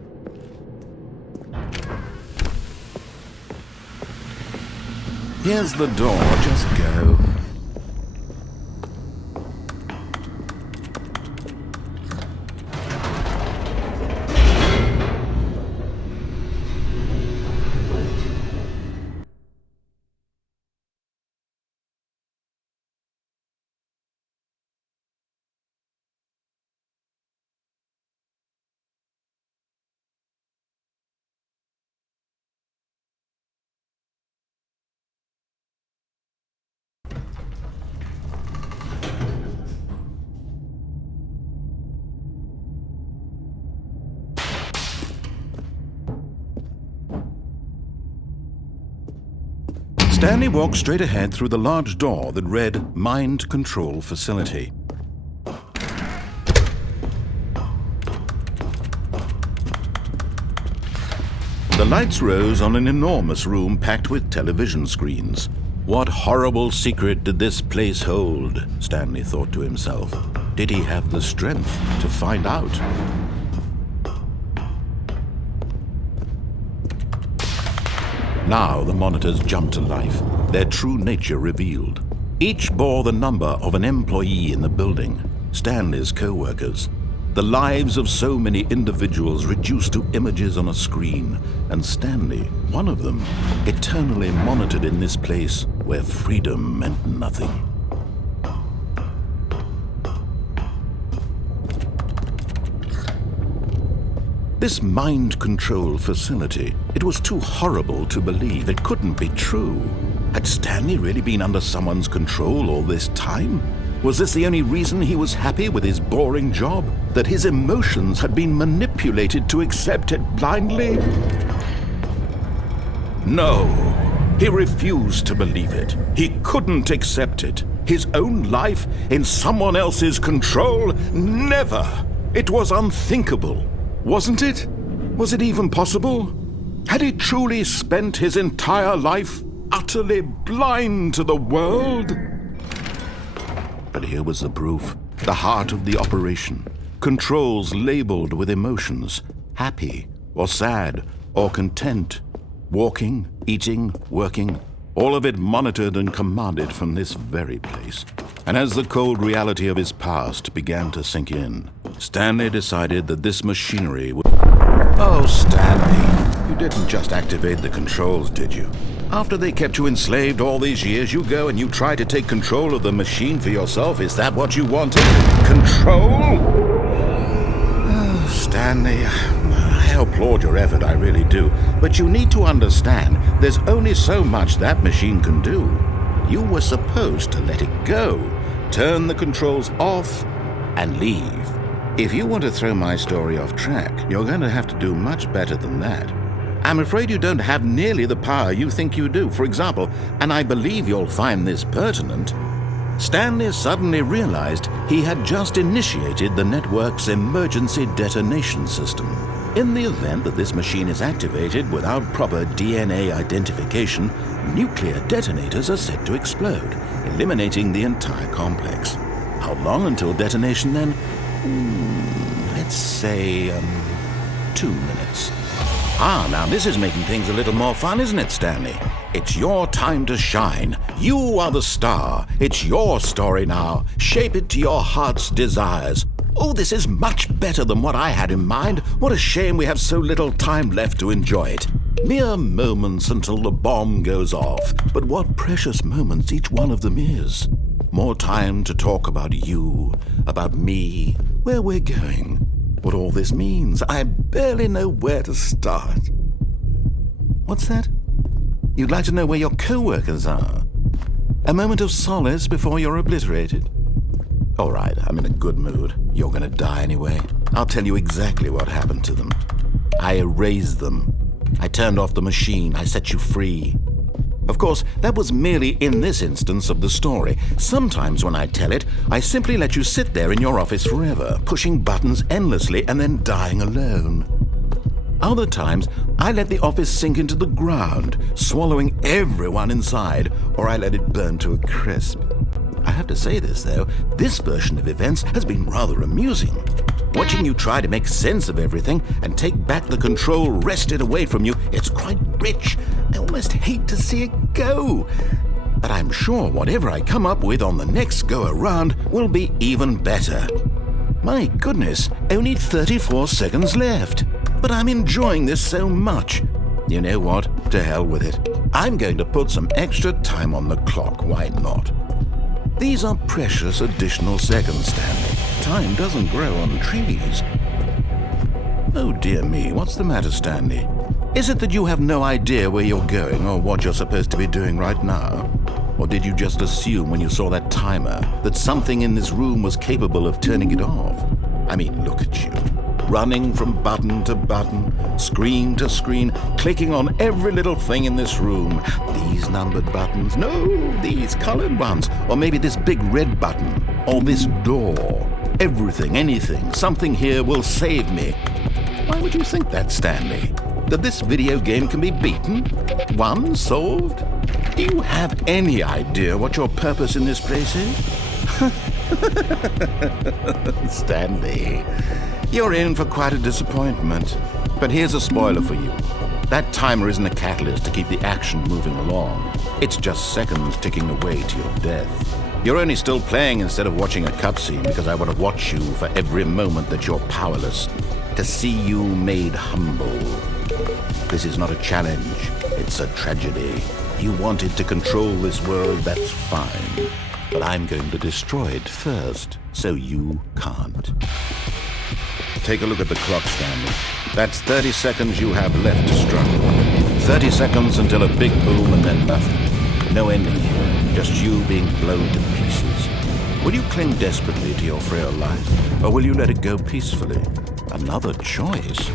Here's the door, just go. Stanley walked straight ahead through the large door that read Mind Control Facility. The lights rose on an enormous room packed with television screens. What horrible secret did this place hold? Stanley thought to himself. Did he have the strength to find out? Now the monitors jumped to life, their true nature revealed. Each bore the number of an employee in the building, Stanley's co-workers. The lives of so many individuals reduced to images on a screen, and Stanley, one of them, eternally monitored in this place where freedom meant nothing. This mind control facility, it was too horrible to believe. It couldn't be true. Had Stanley really been under someone's control all this time? Was this the only reason he was happy with his boring job? That his emotions had been manipulated to accept it blindly? No, he refused to believe it. He couldn't accept it. His own life in someone else's control? Never! It was unthinkable, wasn't it? Was it even possible? Had he truly spent his entire life utterly blind to the world? But here was the proof. The heart of the operation. Controls labeled with emotions. Happy or sad or content. Walking, eating, working. All of it monitored and commanded from this very place. And as the cold reality of his past began to sink in, Stanley decided that this machinery would... Oh, Stanley, you didn't just activate the controls, did you? After they kept you enslaved all these years, you go and you try to take control of the machine for yourself. Is that what you wanted? Control? Oh, Stanley, I applaud your effort, I really do. But you need to understand, there's only so much that machine can do. You were supposed to let it go, turn the controls off, and leave. If you want to throw my story off track, you're going to have to do much better than that. I'm afraid you don't have nearly the power you think you do. For example, and I believe you'll find this pertinent, Stanley suddenly realized he had just initiated the network's emergency detonation system. In the event that this machine is activated without proper DNA identification, nuclear detonators are set to explode, eliminating the entire complex. How long until detonation then? Let's say, 2 minutes. Ah, now this is making things a little more fun, isn't it, Stanley? It's your time to shine. You are the star. It's your story now. Shape it to your heart's desires. Oh, this is much better than what I had in mind. What a shame we have so little time left to enjoy it. Mere moments until the bomb goes off. But what precious moments each one of them is. More time to talk about you, about me, where we're going. What all this means, I barely know where to start. What's that? You'd like to know where your co-workers are? A moment of solace before you're obliterated? All right, I'm in a good mood. You're gonna die anyway. I'll tell you exactly what happened to them. I erased them. I turned off the machine. I set you free. Of course, that was merely in this instance of the story. Sometimes when I tell it, I simply let you sit there in your office forever, pushing buttons endlessly and then dying alone. Other times, I let the office sink into the ground, swallowing everyone inside, or I let it burn to a crisp. I have to say this, though, this version of events has been rather amusing. Watching you try to make sense of everything and take back the control wrested away from you, it's quite rich. I almost hate to see it go. But I'm sure whatever I come up with on the next go-around will be even better. My goodness, only 34 seconds left. But I'm enjoying this so much. You know what? To hell with it. I'm going to put some extra time on the clock. Why not? These are precious additional seconds, Stanley. Time doesn't grow on trees. Oh dear me, what's the matter, Stanley? Is it that you have no idea where you're going or what you're supposed to be doing right now? Or did you just assume when you saw that timer that something in this room was capable of turning it off? I mean, look at you. Running from button to button, screen to screen, clicking on every little thing in this room. These numbered buttons, no, these colored ones, or maybe this big red button, or this door. Everything, anything, something here will save me. Why would you think that, Stanley? That this video game can be beaten? Won? Solved? Do you have any idea what your purpose in this place is? Stanley, you're in for quite a disappointment. But here's a spoiler for you. That timer isn't a catalyst to keep the action moving along. It's just seconds ticking away to your death. You're only still playing instead of watching a cutscene because I want to watch you for every moment that you're powerless, to see you made humble. This is not a challenge, it's a tragedy. You wanted to control this world, that's fine. But I'm going to destroy it first, so you can't. Take a look at the clock, Stanley. That's 30 seconds you have left to struggle. 30 seconds until a big boom and then nothing. No ending here, just you being blown to pieces. Will you cling desperately to your frail life, or will you let it go peacefully? Another choice.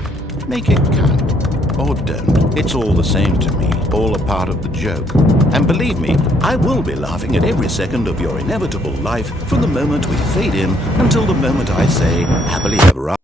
Make it count. or don't. It's all the same to me, all a part of the joke. And believe me, I will be laughing at every second of your inevitable life from the moment we fade in until the moment I say, happily ever after.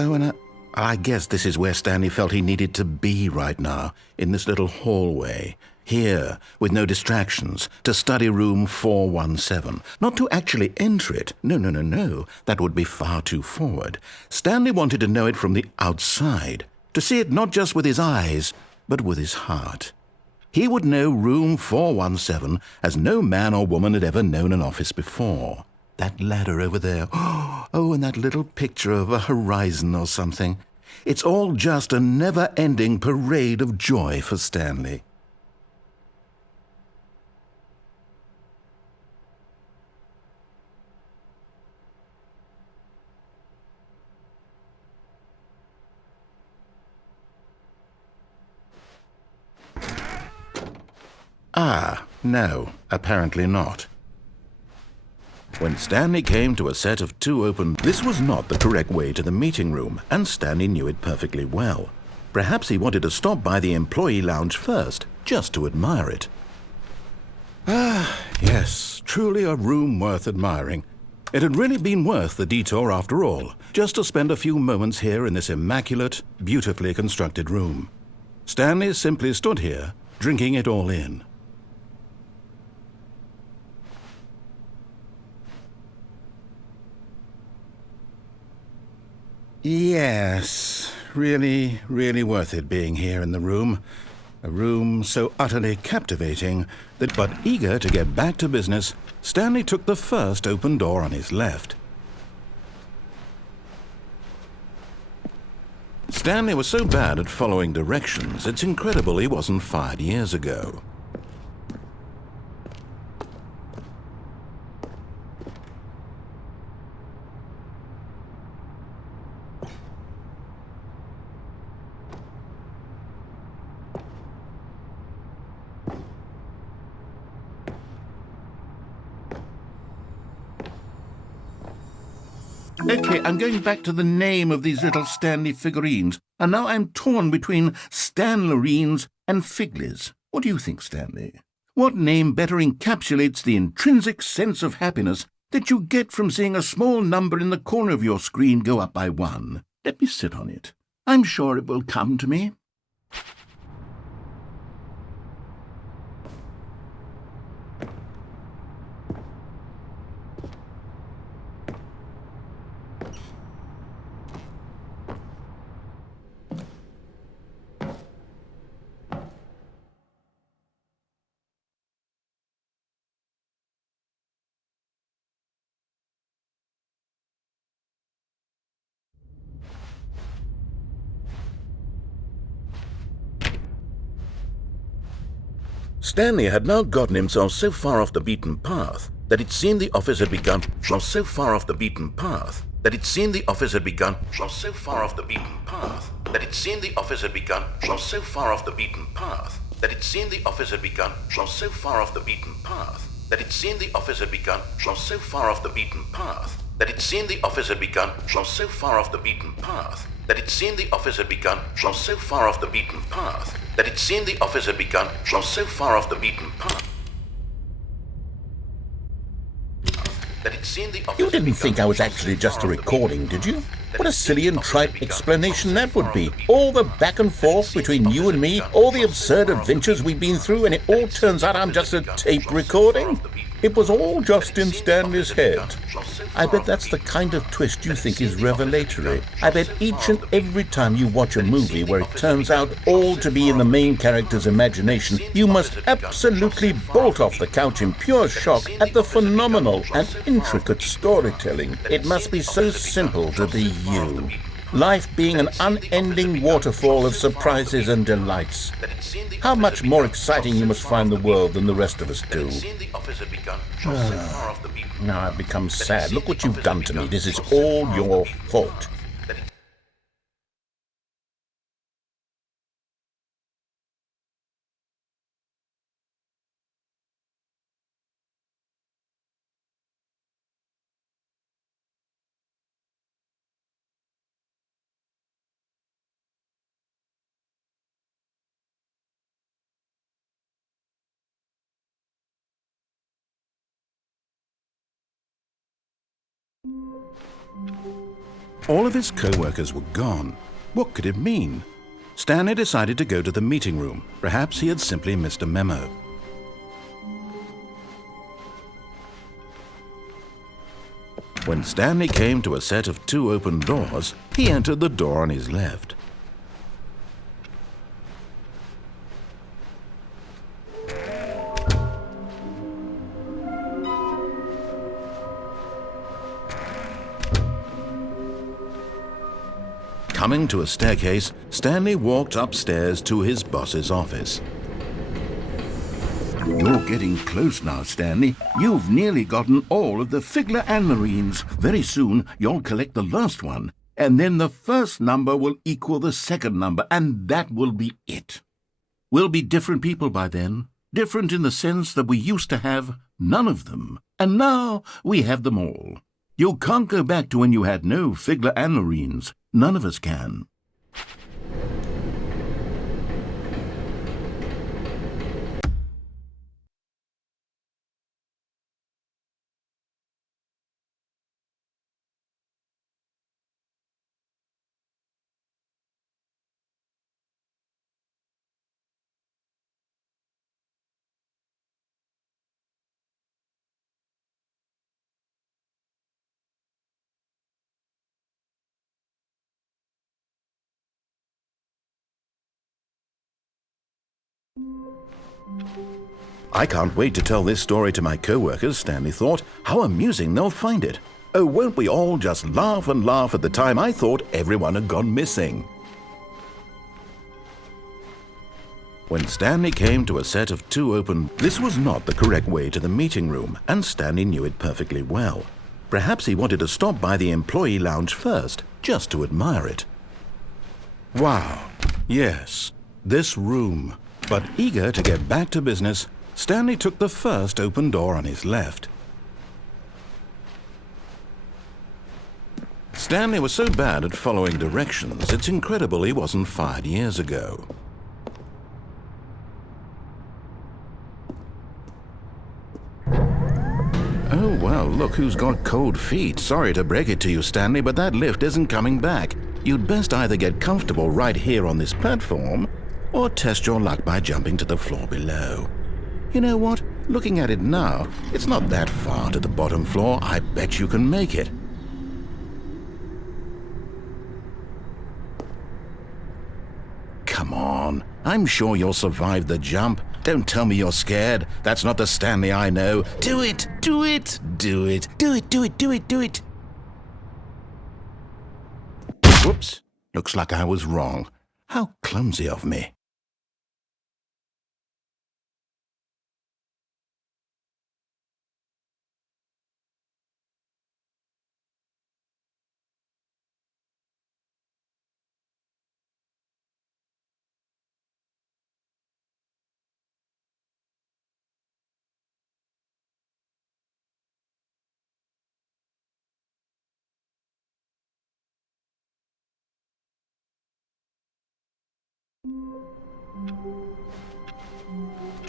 Oh, and I guess this is where Stanley felt he needed to be right now, in this little hallway. Here, with no distractions, to study room 417. Not to actually enter it. No. That would be far too forward. Stanley wanted to know it from the outside. To see it not just with his eyes, but with his heart. He would know room 417 as no man or woman had ever known an office before. That ladder over there. Oh, and that little picture of a horizon or something. It's all just a never-ending parade of joy for Stanley. No, apparently not. When Stanley came to a set of 2 open, this was not the correct way to the meeting room, and Stanley knew it perfectly well. Perhaps he wanted to stop by the employee lounge first, just to admire it. Yes, truly a room worth admiring. It had really been worth the detour after all, just to spend a few moments here in this immaculate, beautifully constructed room. Stanley simply stood here, drinking it all in. Yes, really worth it being here in the room. A room so utterly captivating that, but eager to get back to business, Stanley took the first open door on his left. Stanley was so bad at following directions, it's incredible he wasn't fired years ago. Okay, I'm going back to the name of these little Stanley figurines, and now I'm torn between Stanlerines and Figlies. What do you think, Stanley? What name better encapsulates the intrinsic sense of happiness that you get from seeing a small number in the corner of your screen go up by 1? Let me sit on it. I'm sure it will come to me. Stanley had now gotten himself so far off the beaten path that it seemed the office had begun. So far off the beaten path that it seemed the office had begun. So far off the beaten path that it seemed the office had begun. So far off the beaten path that it seemed the office had begun. So far off the beaten path that it seemed the office had begun. So far off the beaten path that it seemed the office had begun. So far off the beaten path that it seemed the office had begun. So far off the beaten path that it seemed the office had begun. So far off the beaten path that it seemed the office. You didn't think I was actually just a recording, did you? What a silly and trite explanation that would be. All the back and forth between you and me, all the absurd adventures we've been through, and it all turns out I'm just a tape recording? It was all just in Stanley's head. I bet that's the kind of twist you think is revelatory. I bet each and every time you watch a movie where it turns out all to be in the main character's imagination, you must absolutely bolt off the couch in pure shock at the phenomenal and intricate storytelling. It must be so simple to be you. Life being an unending waterfall of surprises and delights. How much more exciting you must find the world than the rest of us do. Now I've become sad. Look what you've done to me. This is all your fault. All of his co-workers were gone. What could it mean? Stanley decided to go to the meeting room. Perhaps he had simply missed a memo. When Stanley came to a set of 2 open doors, he entered the door on his left. Coming to a staircase, Stanley walked upstairs to his boss's office. You're getting close now, Stanley. You've nearly gotten all of the Figler and Marines. Very soon, you'll collect the last one, and then the first number will equal the second number, and that will be it. We'll be different people by then. Different in the sense that we used to have none of them, and now we have them all. You can't go back to when you had no Figler and Marines. None of us can. I can't wait to tell this story to my co-workers, Stanley thought. How amusing they'll find it. Oh, won't we all just laugh and laugh at the time I thought everyone had gone missing. When Stanley came to a set of 2 open, this was not the correct way to the meeting room, and Stanley knew it perfectly well. Perhaps he wanted to stop by the employee lounge first, just to admire it. Wow, yes, this room. But eager to get back to business, Stanley took the first open door on his left. Stanley was so bad at following directions, it's incredible he wasn't fired years ago. Oh, well, look who's got cold feet. Sorry to break it to you, Stanley, but that lift isn't coming back. You'd best either get comfortable right here on this platform, or test your luck by jumping to the floor below. You know what? Looking at it now, it's not that far to the bottom floor. I bet you can make it. Come on. I'm sure you'll survive the jump. Don't tell me you're scared. That's not the Stanley I know. Do it! Do it! Do it! Do it! Do it! Do it! Do it! Whoops. Looks like I was wrong. How clumsy of me.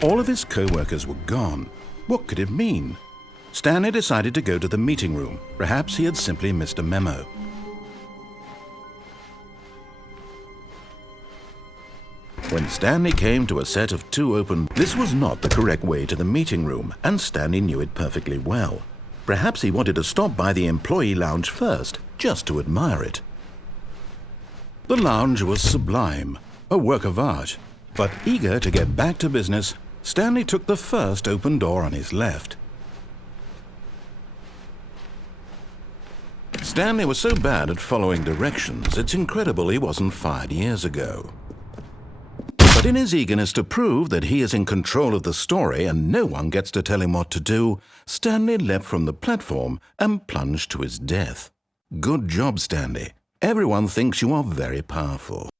All of his co-workers were gone. What could it mean? Stanley decided to go to the meeting room. Perhaps he had simply missed a memo. When Stanley came to a set of two open, this was not the correct way to the meeting room, and Stanley knew it perfectly well. Perhaps he wanted to stop by the employee lounge first, just to admire it. The lounge was sublime, a work of art. But eager to get back to business, Stanley took the first open door on his left. Stanley was so bad at following directions, it's incredible he wasn't fired years ago. But in his eagerness to prove that he is in control of the story and no one gets to tell him what to do, Stanley leapt from the platform and plunged to his death. Good job, Stanley. Everyone thinks you are very powerful.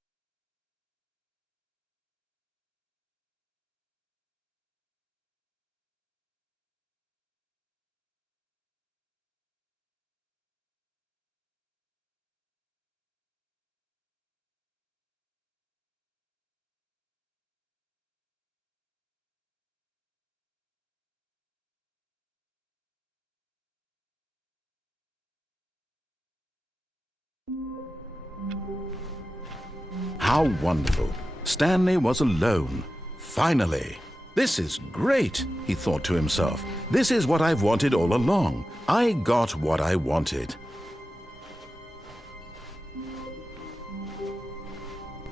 How wonderful! Stanley was alone. Finally! This is great, he thought to himself. This is what I've wanted all along. I got what I wanted.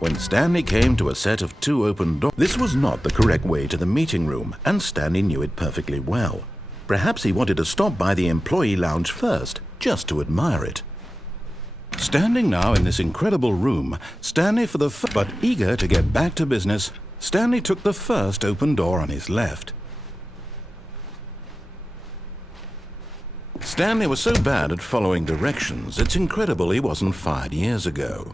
When Stanley came to a set of two open doors, this was not the correct way to the meeting room, and Stanley knew it perfectly well. Perhaps he wanted to stop by the employee lounge first, just to admire it. Standing now in this incredible room, but eager to get back to business, Stanley took the first open door on his left. Stanley was so bad at following directions, it's incredible he wasn't fired years ago.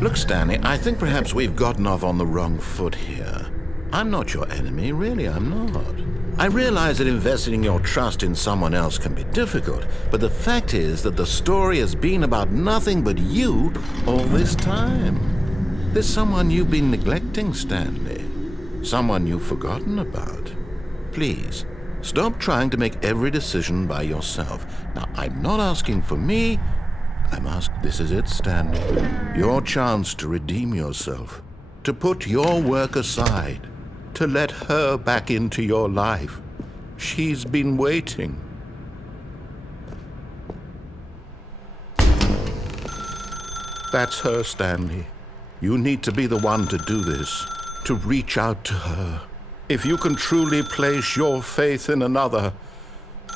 Look, Stanley, I think perhaps we've gotten off on the wrong foot here. I'm not your enemy, really, I'm not. I realize that investing your trust in someone else can be difficult, but the fact is that the story has been about nothing but you all this time. There's someone you've been neglecting, Stanley. Someone you've forgotten about. Please, stop trying to make every decision by yourself. Now, I'm not asking for me. This is it, Stanley. Your chance to redeem yourself. To put your work aside. To let her back into your life. She's been waiting. That's her, Stanley. You need to be the one to do this, to reach out to her. If you can truly place your faith in another,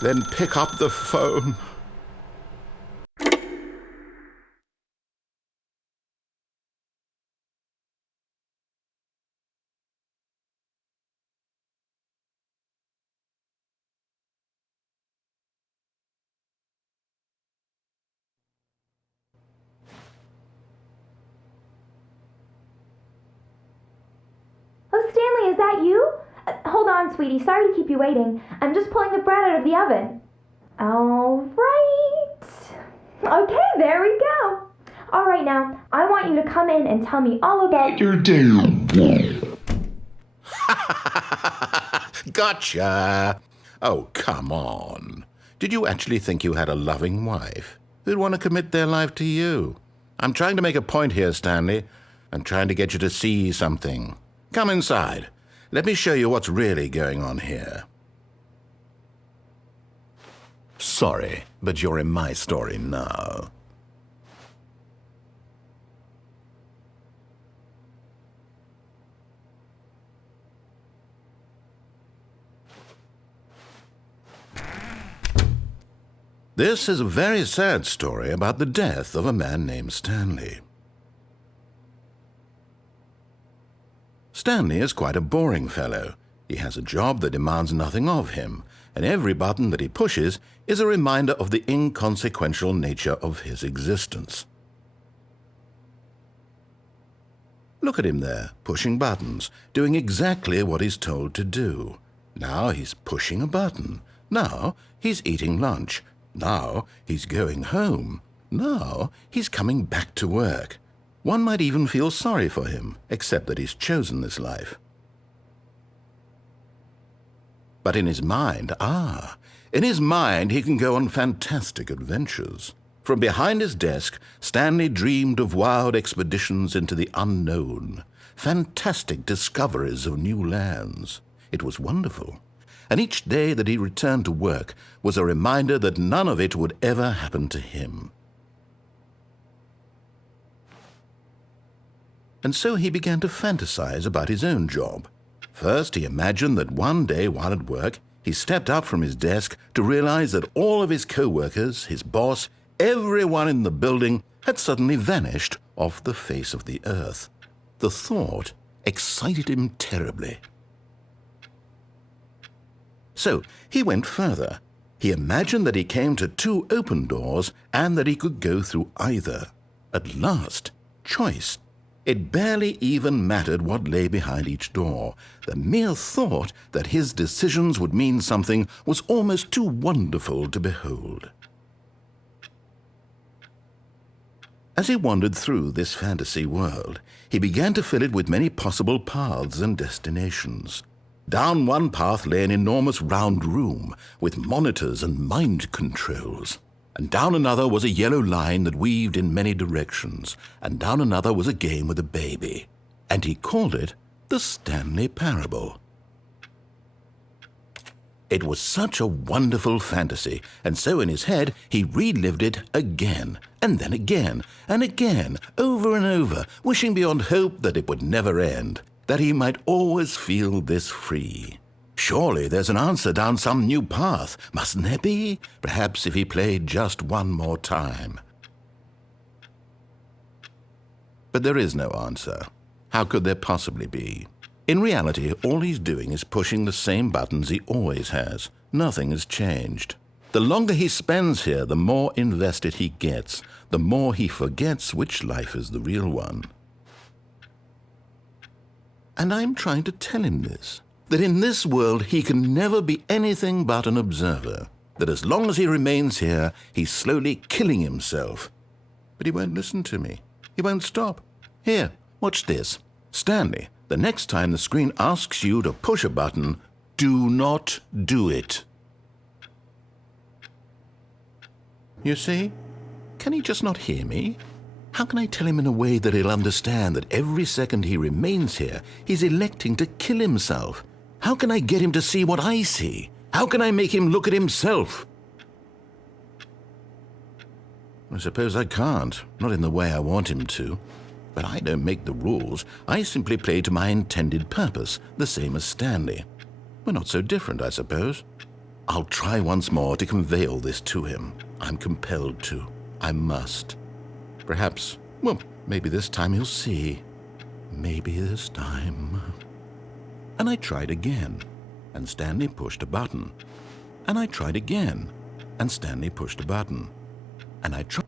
then pick up the phone. Oh, Stanley, is that you? Hold on, sweetie. Sorry to keep you waiting. I'm just pulling the bread out of the oven. All right. Okay, there we go. All right, now, I want you to come in and tell me all about your day. Gotcha! Oh, come on. Did you actually think you had a loving wife who'd want to commit their life to you? I'm trying to make a point here, Stanley. I'm trying to get you to see something. Come inside. Let me show you what's really going on here. Sorry, but you're in my story now. This is a very sad story about the death of a man named Stanley. Stanley is quite a boring fellow. He has a job that demands nothing of him, and every button that he pushes is a reminder of the inconsequential nature of his existence. Look at him there, pushing buttons, doing exactly what he's told to do. Now he's pushing a button. Now he's eating lunch. Now he's going home. Now he's coming back to work. One might even feel sorry for him, except that he's chosen this life. But in his mind he can go on fantastic adventures. From behind his desk, Stanley dreamed of wild expeditions into the unknown, fantastic discoveries of new lands. It was wonderful, and each day that he returned to work was a reminder that none of it would ever happen to him. And so he began to fantasize about his own job. First, he imagined that one day while at work, he stepped up from his desk to realize that all of his co-workers, his boss, everyone in the building had suddenly vanished off the face of the earth. The thought excited him terribly. So he went further. He imagined that he came to 2 open doors and that he could go through either. At last, choice. It barely even mattered what lay behind each door. The mere thought that his decisions would mean something was almost too wonderful to behold. As he wandered through this fantasy world, he began to fill it with many possible paths and destinations. Down one path lay an enormous round room with monitors and mind controls. And down another was a yellow line that weaved in many directions, and down another was a game with a baby. And he called it the Stanley Parable. It was such a wonderful fantasy, and so in his head he relived it again, and then again, and again, over and over, wishing beyond hope that it would never end, that he might always feel this free. Surely there's an answer down some new path, mustn't there be? Perhaps if he played just one more time. But there is no answer. How could there possibly be? In reality, all he's doing is pushing the same buttons he always has. Nothing has changed. The longer he spends here, the more invested he gets, the more he forgets which life is the real one. And I'm trying to tell him this, that in this world he can never be anything but an observer, that as long as he remains here, he's slowly killing himself. But he won't listen to me. He won't stop. Here, watch this. Stanley, the next time the screen asks you to push a button, do not do it. You see? Can he just not hear me? How can I tell him in a way that he'll understand that every second he remains here, he's electing to kill himself? How can I get him to see what I see? How can I make him look at himself? I suppose I can't, not in the way I want him to. But I don't make the rules. I simply play to my intended purpose, the same as Stanley. We're not so different, I suppose. I'll try once more to convey all this to him. I'm compelled to. I must. Perhaps, well, maybe this time he'll see. Maybe this time. And I tried again, and Stanley pushed a button. And I tried again, and Stanley pushed a button. And I tried.